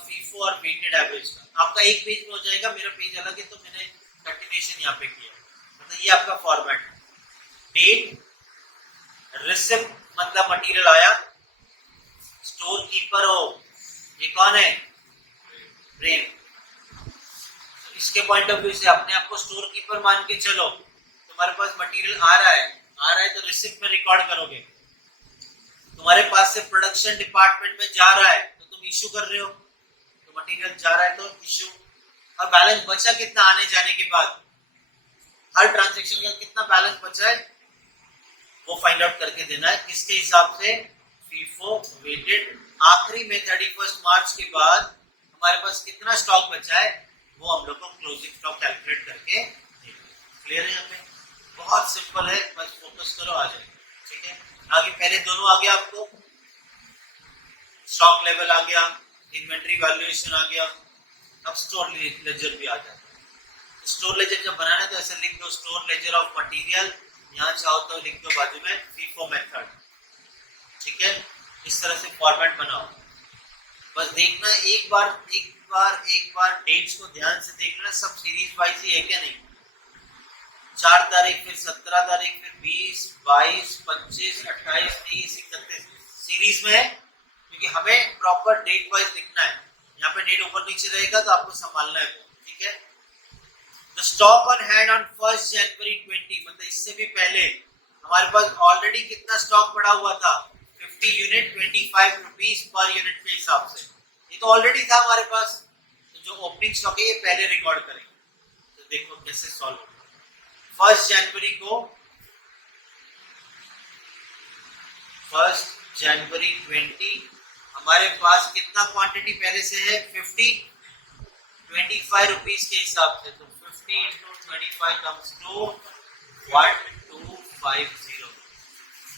फीफो और वेटेड एवरेज का। आपका एक पेज में हो जाएगा, मेरा पेज अलग है तो मैंने कंटिन्यूएशन यहाँ पे किया। मतलब ये आपका फॉर्मेट है। डेट, रिसिप्ट मतलब मटेरियल आया, स्टोर कीपर हो, ये कौन है? प्रेम। इसके पॉइंट ऑफ व्यू से अपने आप को स्टोर कीपर मान के चलो, तुम्हारे पास मटेरियल आ रहा है तो रिसिप्ट में रिकॉर्ड करोगे। तुम्हारे पास से प्रोडक्शन डिपार्टमेंट में जा रहा है तो तुम इश्यू कर रहे हो, तो मटेरियल जा रहा है तो इश्यू। और बैलेंस बचा कितना आने जाने के बाद, हर ट्रांजैक्शन का कितना बैलेंस बचा है वो फाइंड आउट करके देना है। किसके हिसाब से? FIFO weighted. आखिरी में 31 मार्च के बाद हमारे पास कितना स्टॉक बचा है वो हम लोग को क्लोजिंग स्टॉक कैलकुलेट करके देना। क्लियर है? यहाँ पे बहुत सिंपल है, बस फोकस करो आ जाएगा। ठीक है, आगे पहले दोनों आ गया, आपको स्टॉक लेवल आ गया, इन्वेंट्री वैल्यूएशन आ गया, अब स्टोर लेजर भी आ जाता है। स्टोर लेजर जब बनाना है तो ऐसे लिख दो स्टोर लेजर ऑफ मटेरियल, यहाँ चाहो तो लिख दो बाजू में फीफो मेथड। ठीक है, इस तरह से फॉर्मेट बनाओ। बस देखना एक बार डेट्स को ध्यान से देखना, सब सीरीज वाइज ही है क्या नहीं। 4 तारीख, फिर 17 तारीख, फिर 20, 22, 25, 28, 30, 31 सीरीज में है, क्योंकि हमें प्रॉपर डेट वाइज लिखना है। यहाँ पे डेट ऊपर नीचे रहेगा तो आपको संभालना है। ठीक है, the stock on hand on 1 जनवरी 20, मतलब इससे भी पहले हमारे पास ऑलरेडी कितना स्टॉक पड़ा हुआ था, 50 यूनिट 25 रुपीज पर यूनिट के हिसाब से। ये तो ऑलरेडी था हमारे पास, तो जो ओपनिंग स्टॉक है ये पहले रिकॉर्ड करेंगे। तो देखो कैसे सॉल्व होगा। 1 जनवरी को 1 जनवरी 20 हमारे पास कितना क्वांटिटी पहले से है, 50 25 रुपीज के हिसाब से। तो 50 into 25 comes to 1250।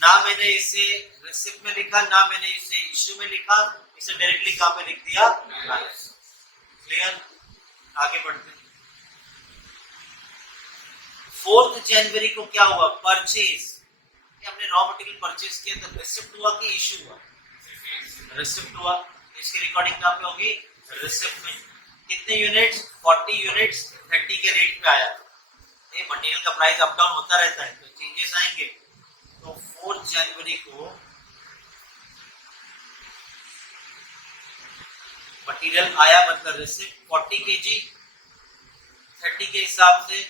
ना मैंने इसे रिसिप्ट में लिखा, ना मैंने इसे इश्यू में लिखा, इसे डायरेक्टली कहां पे लिख दिया, बैलेंस। क्लियर? आगे बढ़ते हैं। 4 जनवरी को क्या हुआ, परचेज। हमने रॉ मटेरियल परचेज किया तो रिसिप्ट हुआ कि इश्यू हुआ? रिसिप्ट हुआ। इसकी रिकॉर्डिंग कहां पे होगी, रिसिप्ट में। कितने यूनिट्स, 40 यूनिट्स 30 के रेट पे आया। ये मटेरियल का प्राइस अप डाउन होता रहता है तो चेंजेस आएंगे। तो 4 जनवरी को मटेरियल आया, मतलब रिसिप्ट 40 केजी 30 के हिसाब से।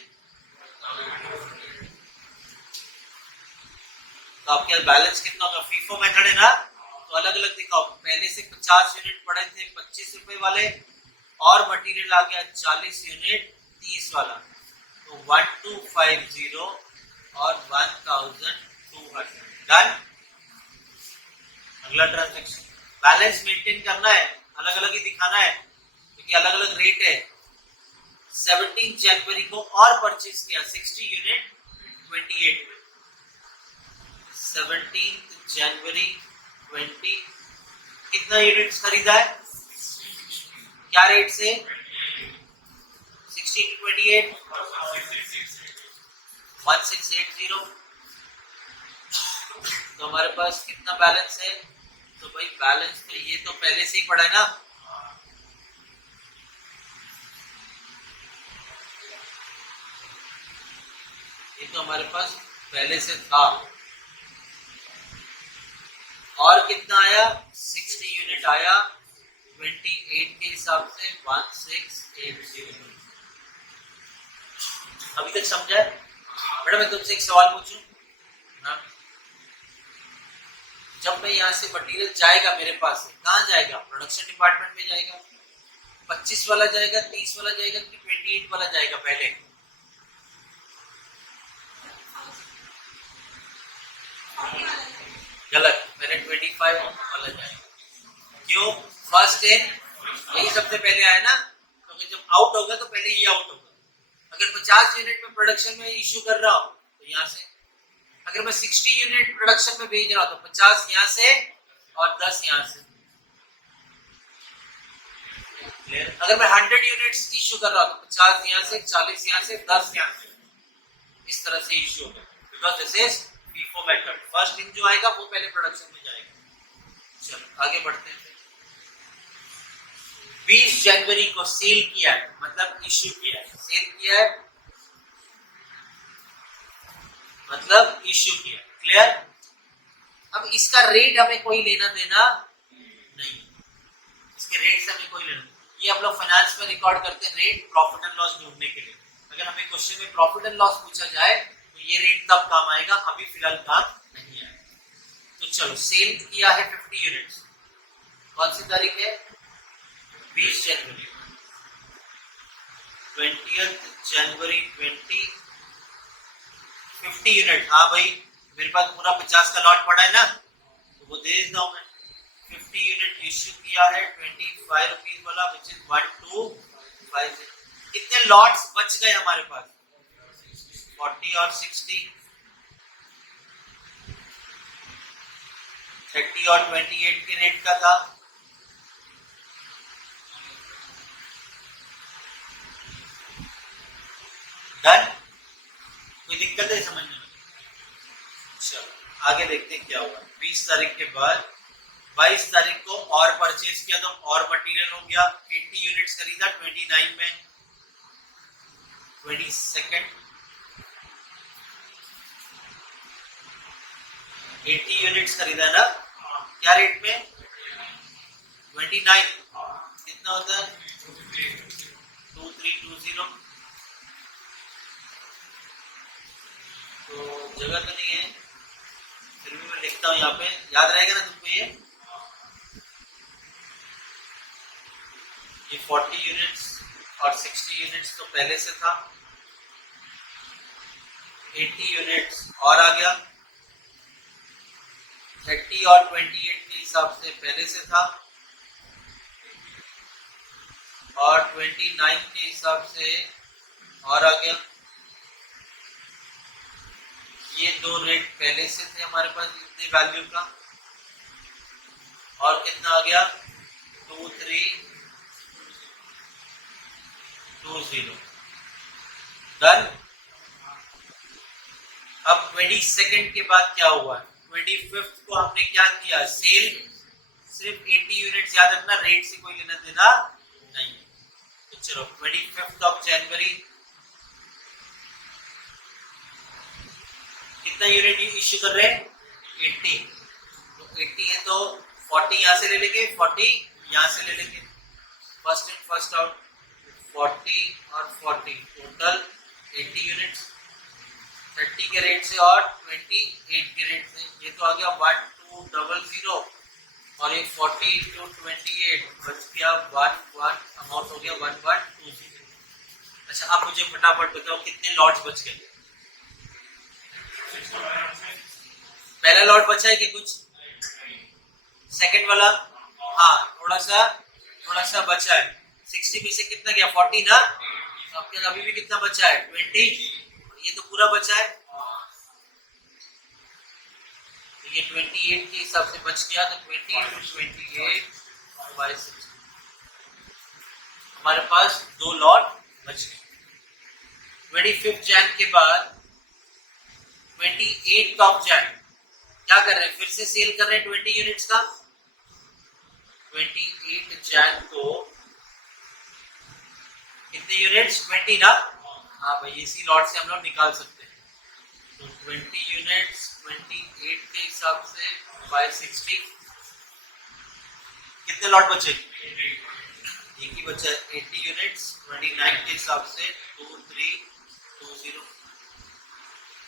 तो आपके बैलेंस कितना होगा, फीफो मेथड है ना, तो अलग अलग दिखाओ। पहले से 50 यूनिट पड़े थे 25 रुपए वाले, और मटेरियल आ गया 40 यूनिट 30 वाला, तो 1250 और 1200 डन। अगला ट्रांजैक्शन, बैलेंस मेंटेन करना है, अलग अलग ही दिखाना है क्योंकि अलग अलग रेट है। 17 जनवरी को और परचेज किया 60 यूनिट 28 में। 17 जनवरी 20 कितना यूनिट खरीदा है, क्या रेट से, 60 to 28 1680। तो हमारे पास कितना बैलेंस है, तो भाई बैलेंस तो ये तो पहले से ही पड़ा है ना, ये तो हमारे पास पहले से था। और कितना आया, 60 यूनिट आया 28 के हिसाब से 1680। अभी तक समझा है? बेटा मैं तुमसे एक सवाल पूछूं ना, जब मैं यहाँ से मटेरियल जाएगा मेरे पास से, कहाँ जाएगा? प्रोडक्शन डिपार्टमेंट में जाएगा। 25 वाला जाएगा, 30 वाला जाएगा कि 28 वाला जाएगा? पहले गलत, पहले 25 वाला जाएगा। क्यों? फर्स्ट इन यही सबसे पहले आया ना, क्योंकि जब आउट होगा तो पहले ये आउट होगा। अगर 50 यूनिट में प्रोडक्शन में इश्यू कर रहा हूं तो यहाँ से, अगर मैं 60 यूनिट प्रोडक्शन में भेज रहा हूं तो 50 यहाँ से और 10 यहाँ से। अगर मैं 100 यूनिट्स इश्यू कर रहा हूं तो 50 यहाँ से, 40 यहाँ से, 10 यहाँ से, इस तरह से इश्यू होगा। Because this is FIFO method. First दिन जो आएगा वो पहले प्रोडक्शन में जाएगा। चलो आगे बढ़ते हैं। 20 जनवरी को सेल किया है, मतलब इश्यू किया है। सेल किया है मतलब इश्यू किया। क्लियर? अब इसका रेट हमें कोई लेना देना नहीं, इसके रेट से हमें कोई लेना। ये हम लोग फाइनेंस में रिकॉर्ड करते हैं रेट, प्रॉफिट एंड लॉस ढूंढने के लिए। अगर हमें क्वेश्चन में प्रॉफिट एंड लॉस पूछा जाए तो ये रेट तब काम आएगा, अभी फिलहाल काम नहीं आएगा। तो चलो, सेल किया है 50 यूनिट्स। कौन सी तारीख है? 20 जनवरी। 20th जनवरी 50 यूनिट। हाँ भाई, मेरे पास पूरा 50 का लॉट पड़ा है ना, तो वो दे देता हूं मैं। 50 यूनिट इश्यू किया है 25 रुपीज वाला, विच इज 1250। कितने लॉट्स बच गए हमारे पास? 40 और 60, 30 और 28 के रेट का था। डन? कोई दिक्कत है समझने में? चलो आगे देखते हैं क्या हुआ। 20 तारीख के बाद 22 तारीख को और परचेज किया तो और मटेरियल हो गया। 80 यूनिट्स खरीदा 29 में। 22nd 80 यूनिट्स खरीदा ना, क्या रेट में? 29। कितना होता है? 2320। तो जगह तो नहीं है, फिर भी मैं लिखता हूं यहाँ पे, याद रहेगा ना तुमको? ये 40 यूनिट्स और 60 यूनिट्स तो पहले से था। 80 यूनिट्स और आ गया। 30 और 28 के हिसाब से पहले से था, और 29 के हिसाब से और आ गया। ये दो रेट पहले से थे हमारे पास इतनी वैल्यू का, और कितना आ गया? 2320। डन? अब 22nd के बाद क्या हुआ? 25th को हमने क्या किया? सेल। सिर्फ 80 यूनिट्स, याद रखना, रेट से कोई लेना देना नहीं। तो चलो 25th ऑफ जनवरी कितना यूनिट इश्यू कर रहे हैं? 80। तो 80 है तो 40 यहां से ले लेंगे, 40 यहां से ले लेंगे। फर्स्ट इन फर्स्ट आउट, 40 और 40 टोटल 80 यूनिट्स। 30 के रेट से और 28 के रेट से, ये तो आ गया 1200, और ये 40 into 28 बच गया 11, अमाउंट हो गया 1120। अच्छा, अब मुझे फटाफट बताओ कितने लॉट्स बच गए? पहला लॉट बचा है कि कुछ? सेकंड वाला? हाँ, थोड़ा सा बचा है। 60 में से कितना गया? 40 ना। आपके अभी भी कितना बचा है? 20। ये तो पूरा बचा है, तो ये 28 के हिसाब से बच गया। तो 20 into 28 by 60, हमारे पास दो लॉट बच गए। 25 जैन के बाद 28 ऑफ जैन क्या कर रहे हैं? फिर से सेल कर रहे हैं 20 यूनिट्स का। 28 जैन को कितने यूनिट्स? 20 ना। हाँ भाई, इसी लॉट से हम लोग निकाल सकते हैं। तो 20 यूनिट्स 28 के हिसाब से by 60, कितने लॉट बचे? एक ही बचा है। 80 यूनिट्स 29 के हिसाब से 2320।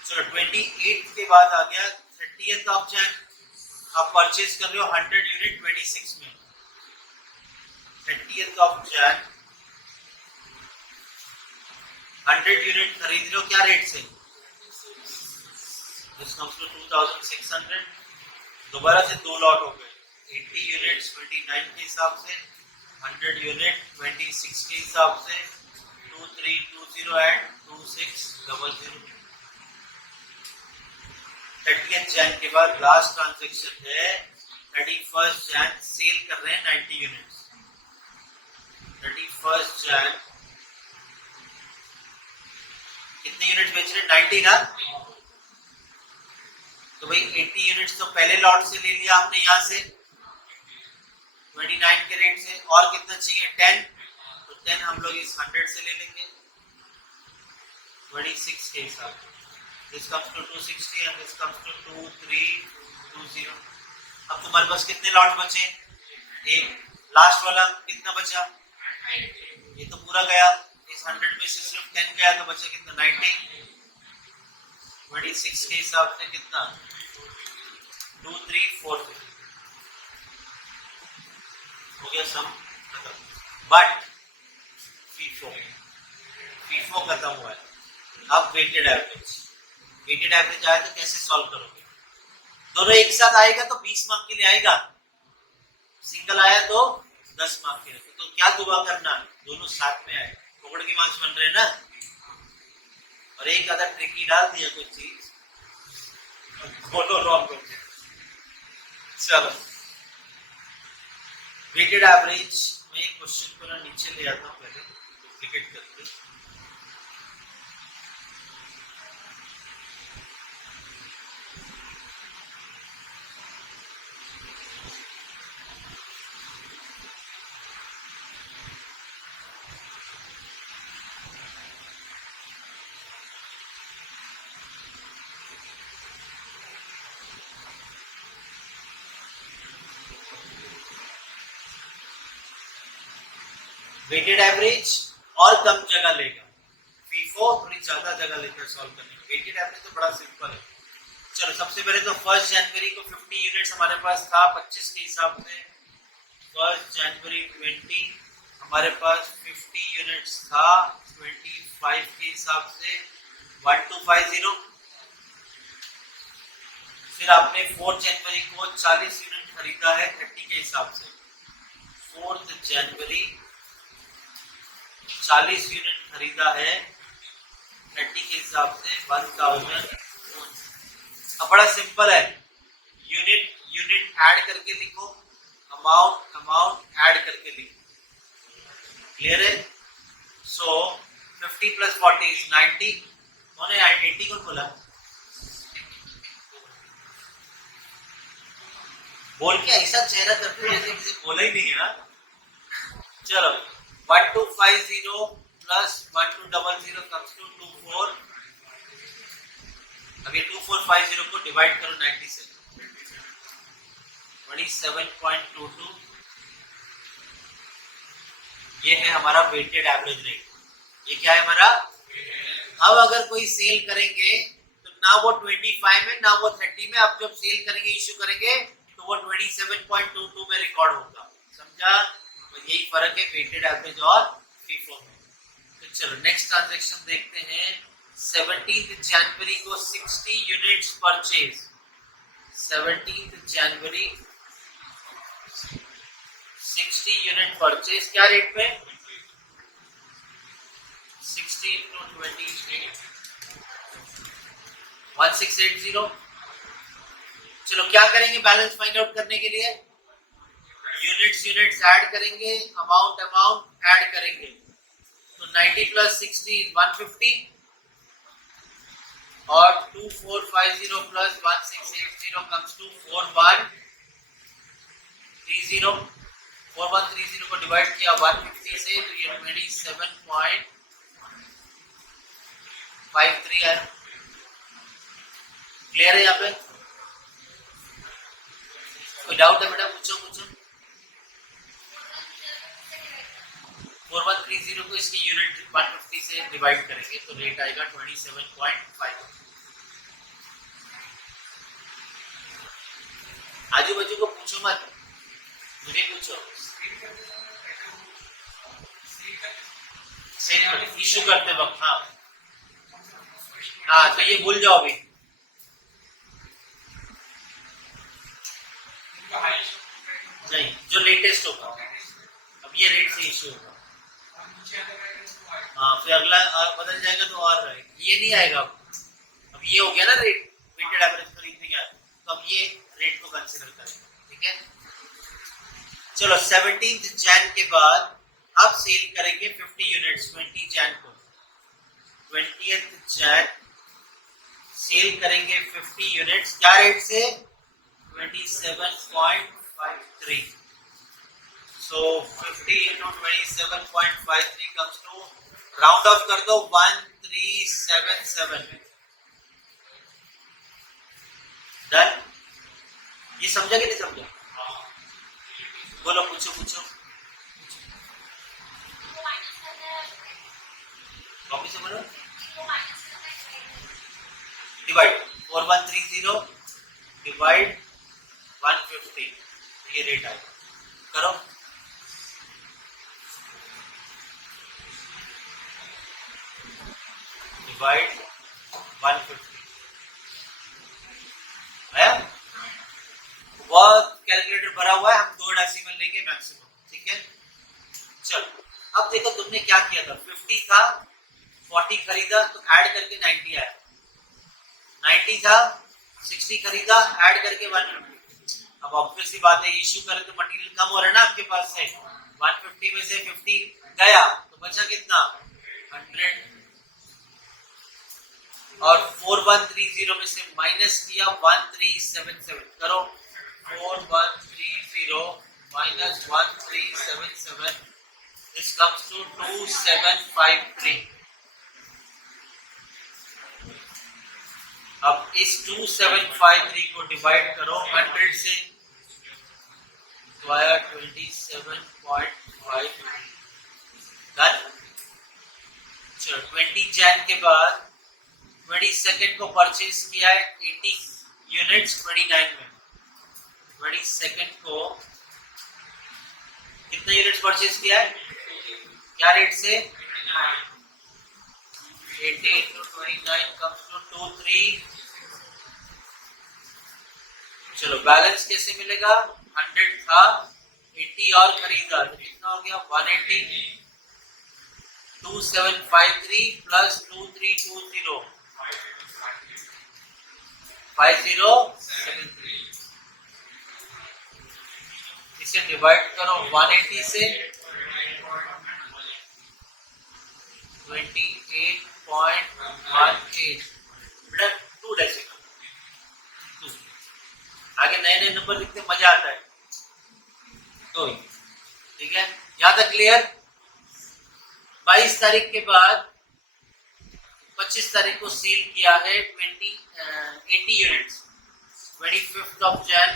चलो 28 के बाद आ गया 30th ऑफ जैन। आप परचेज कर रहे हो 100 यूनिट 26 में, 30th ऑफ जैन 100 यूनिट खरीद रहे हो, क्या रेट से? This comes to 2600। दोबारा से दो लॉट हो गए, 80 यूनिट्स 29 के हिसाब से, 100 यूनिट 26 के हिसाब से, 2320 एंड 2600। 30th जैन के बाद लास्ट ट्रांजैक्शन है, 31st जैन सेल कर रहे हैं 90 यूनिट्स। 31st जैन कितने यूनिट बेच रहे हैं? 90 ना। तो भाई 80 यूनिट्स तो पहले लॉट से ले लिया आपने यहाँ से 29 के रेट से, और कितना चाहिए? 10। तो 10 हम लोग इस 100 से ले लेंगे 26 के हिसाब से। This comes to 260 and this comes to 2320। अब तुम्हारे पास कितने लॉट बचे? एक। लास्ट वाला कितना बचा? ये तो पूरा गया, इस 100 में से सिर्फ 10 गया, तो बचा कितना? 90। 26 के हिसाब से कितना? 2340 हो गया सम खत्म। बट फीफो खत्म हुआ है। अब वेटेड एवरेज आया तो कैसे सॉल्व करोगे? दोनों एक साथ आएगा तो 20 मार्क के लिए आएगा, सिंगल आया तो 10 मार्क के लिए। तो क्या दुआ करना, दोनों साथ में आए, पकड़ के मार्क्स बन रहे हैं ना। और एक आधा ट्रिकी डाल दिया कोई चीज, दोनों रॉन्ग हो गए। चलो वेटेड एवरेज में एक क्वेश्चन को ना नीचे ले आता हूं, पहले डुप्लीकेट करके। वेटेड एवरेज और कम जगह लेगा, फीफो थोड़ी ज्यादा जगह लेकर सॉल्व करने का। वेटेड एवरेज तो बड़ा सिंपल है। चलो सबसे पहले तो 1 जनवरी को 50 यूनिट्स हमारे पास था 25 के हिसाब से। 1 जनवरी 20 हमारे पास 50 यूनिट्स था 25 के हिसाब से, 1250। फिर आपने 4 जनवरी को 40 यूनिट खरीदा है 30 के हिसाब से। 4 जनवरी 40 यूनिट खरीदा है 30 के हिसाब से 1000। अब बड़ा सिंपल है, यूनिट ऐड करके लिखो, अमाउंट ऐड करके लिखो। क्लियर है? सो 50 प्लस 40 इज 90। कौन है 80? कौन बोला? बोल के ऐसा चेहरा करते हो जैसे किसी बोला ही नहीं है। चलो 1250 प्लस 1200 कम्स टू 24। अब ये 2450 को डिवाइड करो 90 से, 27.22। ये है हमारा वेटेड एवरेज रेट। ये क्या है हमारा? अब अगर कोई सेल करेंगे तो ना वो 25 में ना वो 30 में, अब जब सेल करेंगे इश्यू करेंगे तो वो 27.22 में रिकॉर्ड होगा। समझा? तो यही फर्क है वेटेड एवरेज और फीफो में। तो चलो नेक्स्ट ट्रांजैक्शन देखते हैं। 17 जनवरी को 60 यूनिट्स परचेज। 17 जनवरी 60 यूनिट परचेज, क्या रेट पे? 60 into 28 1680। चलो क्या करेंगे बैलेंस फाइंड आउट करने के लिए? यूनिट्स ऐड करेंगे, अमाउंट ऐड करेंगे। तो 90 प्लस 60 150 और 2450 प्लस 1680 कम्स टू 4130। 4130 को डिवाइड किया 150 से तो ये 27.53 है। क्लियर है? यहाँ पे कोई डाउट है बेटा? पूछो। 4130 को इसकी यूनिट 150 से डिवाइड करेंगे तो रेट आएगा 27.5। आजू बाजू को पूछो मत, मुझे पूछो। सेल इशू करते वक्त, हाँ हाँ, तो ये भूल जाओ अभी। नहीं, जो लेटेस्ट होगा, अब ये रेट से इशू होगा। हाँ, फिर अगला बदल जाएगा तो और ये नहीं आएगा। अब ये हो गया ना रेट, वेटेड एवरेज खरीदने का, तो अब ये रेट को कंसिडर करेंगे, ठीक है। चलो 17 जैन के बाद अब सेल करेंगे 50 यूनिट्स 20 जैन को। 20th जैन सेल करेंगे 50 यूनिट्स, क्या रेट से? 27.53। So 50 into 27.53 comes to, round of कर दो, 1377। डन? ये समझा कि नहीं समझा? बोलो, पूछो पूछो। कॉपी से बोलो। डिवाइड 4130 डिवाइड 150, ये रेट आएगा। करो। डिवाइड 150 आया? वह कैलकुलेटर भरा हुआ है, हम 2 डेसिमल लेंगे मैक्सिमम, ठीक है। चलो अब देखो तुमने क्या किया था, 50 था, 40 खरीदा तो ऐड करके 90 आया, 90 था, 60 खरीदा, ऐड करके 150। अब ऑब्वियसली बात है, इश्यू करें तो मटेरियल कम हो रहा है ना आपके पास से, 150 में से 50 गया तो बचा कितना? 100, और 4130 में से माइनस किया 1377। करो, 4130 माइनस 1377, दिस कम्स टू 2753। अब इस 2753 को डिवाइड करो 100 से, तो आया 27.5। डन। चलो 20 जैन के बाद 22nd को परचेज किया है 80 यूनिट्स 29 में। 22nd को कितने यूनिट्स परचेज किया है? क्या रेट से? 80 into 29 comes to 23। चलो बैलेंस कैसे मिलेगा? 100 था, 80 और खरीदा तो कितना हो गया? 180। 2753 प्लस 2320 5073। इसे डिवाइड करो 180 से, 28.18, बेटा 2 डेसिमल। आगे नए नए नंबर लिखते मजा आता है, तो ठीक है, यहां तक क्लियर। 22 तारीख के बाद 25 तारीख को सील किया है 80 यूनिट्स। 25th ऑफ जैन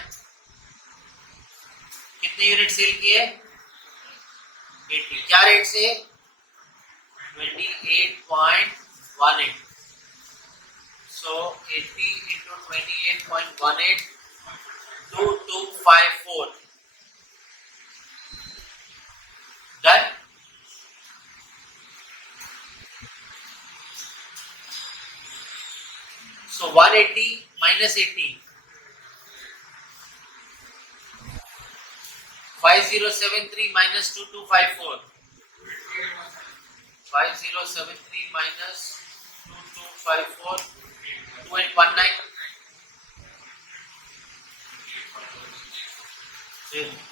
कितने यूनिट सेल किए? 80। क्या रेट से? 28.18। सो 80 into 28.18, 2254। Done. So 180 minus 80, 5073 minus 2254, 5073 minus 2254, 2819.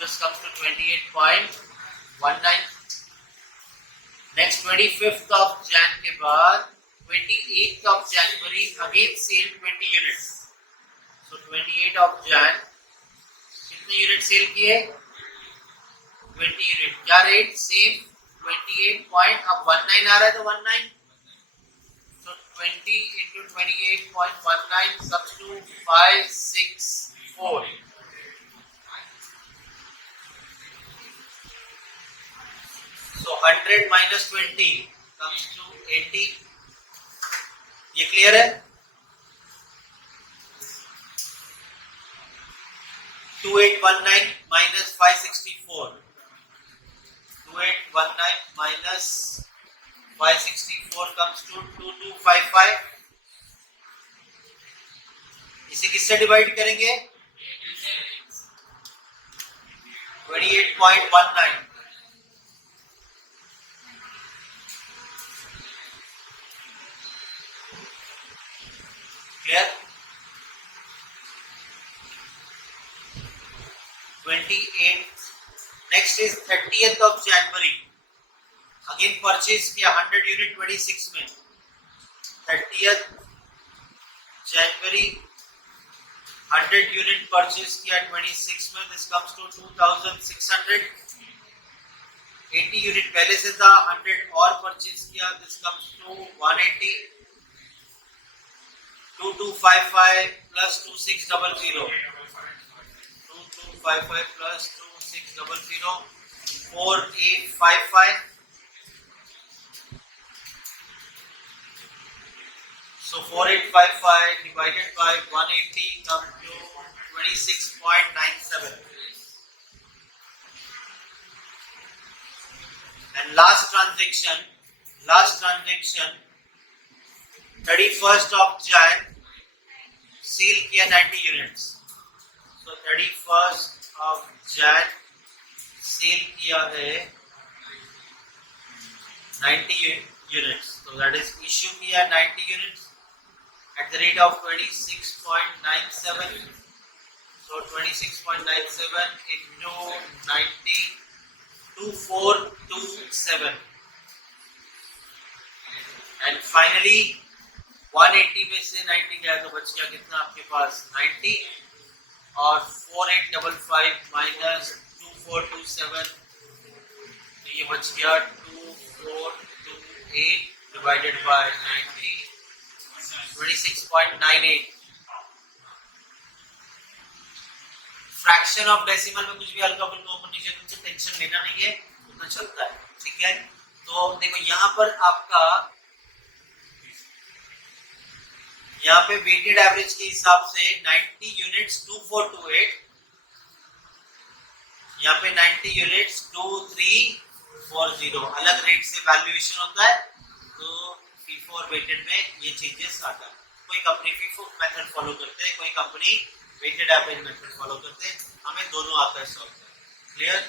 This comes to 28.19. Next 25th of Jan के बाद 28th of January again sale 20 units. So 28 of Jan कितने यूनिट सेल किए? 20 यूनिट। क्या rate? Same 28 point, अब 19 आ रहा है तो 19, so 20 into 28.19 comes to 564। So 100 minus 20 comes to 80। ये क्लियर है? 2819 minus 564. 2819 minus 564 comes to 2255. इसे किससे डिवाइड करेंगे? 28.19. Clear? 28. Next is 30th of January. Again purchase किया 100 unit 26 में. 30th January 100 unit purchase किया 26 में. This comes to 2600. 80 unit पहले से था, 100 और purchase किया. This comes to 180. 2255 plus 2600. 2255 plus 2600. 4855. So 4855 divided by 180 comes to 26.97. And last transaction, 31st of Jan, seal किया 90 units. So 31st of Jan, seal किया है 90 units. So that is issue किया 90 units at the rate of 26.97. So 26.97 into 90, 2427. And finally 180 में से 90 गया तो बच गया कितना आपके पास? 90 और 4855 minus 2427, तो ये बच गया 2428 divided by 90, 26.98. Fraction of decimal में कुछ भी हल्का फुल्का ऊपर नीचे कुछ टेंशन लेना नहीं है, उतना चलता है. ठीक है, तो देखो यहाँ पर आपका यहाँ पे वेटेड एवरेज के हिसाब से 90 यूनिट्स 2428, यहाँ पे 90 यूनिट्स 2340. अलग रेट से वैल्यूएशन होता है, तो FIFO और वेटेड में ये चेंजेस आता है. कोई कंपनी FIFO मेथड फॉलो करते हैं, कोई company weighted average method follow करते हैं. हमें दोनों आता है सॉल्व. क्लियर?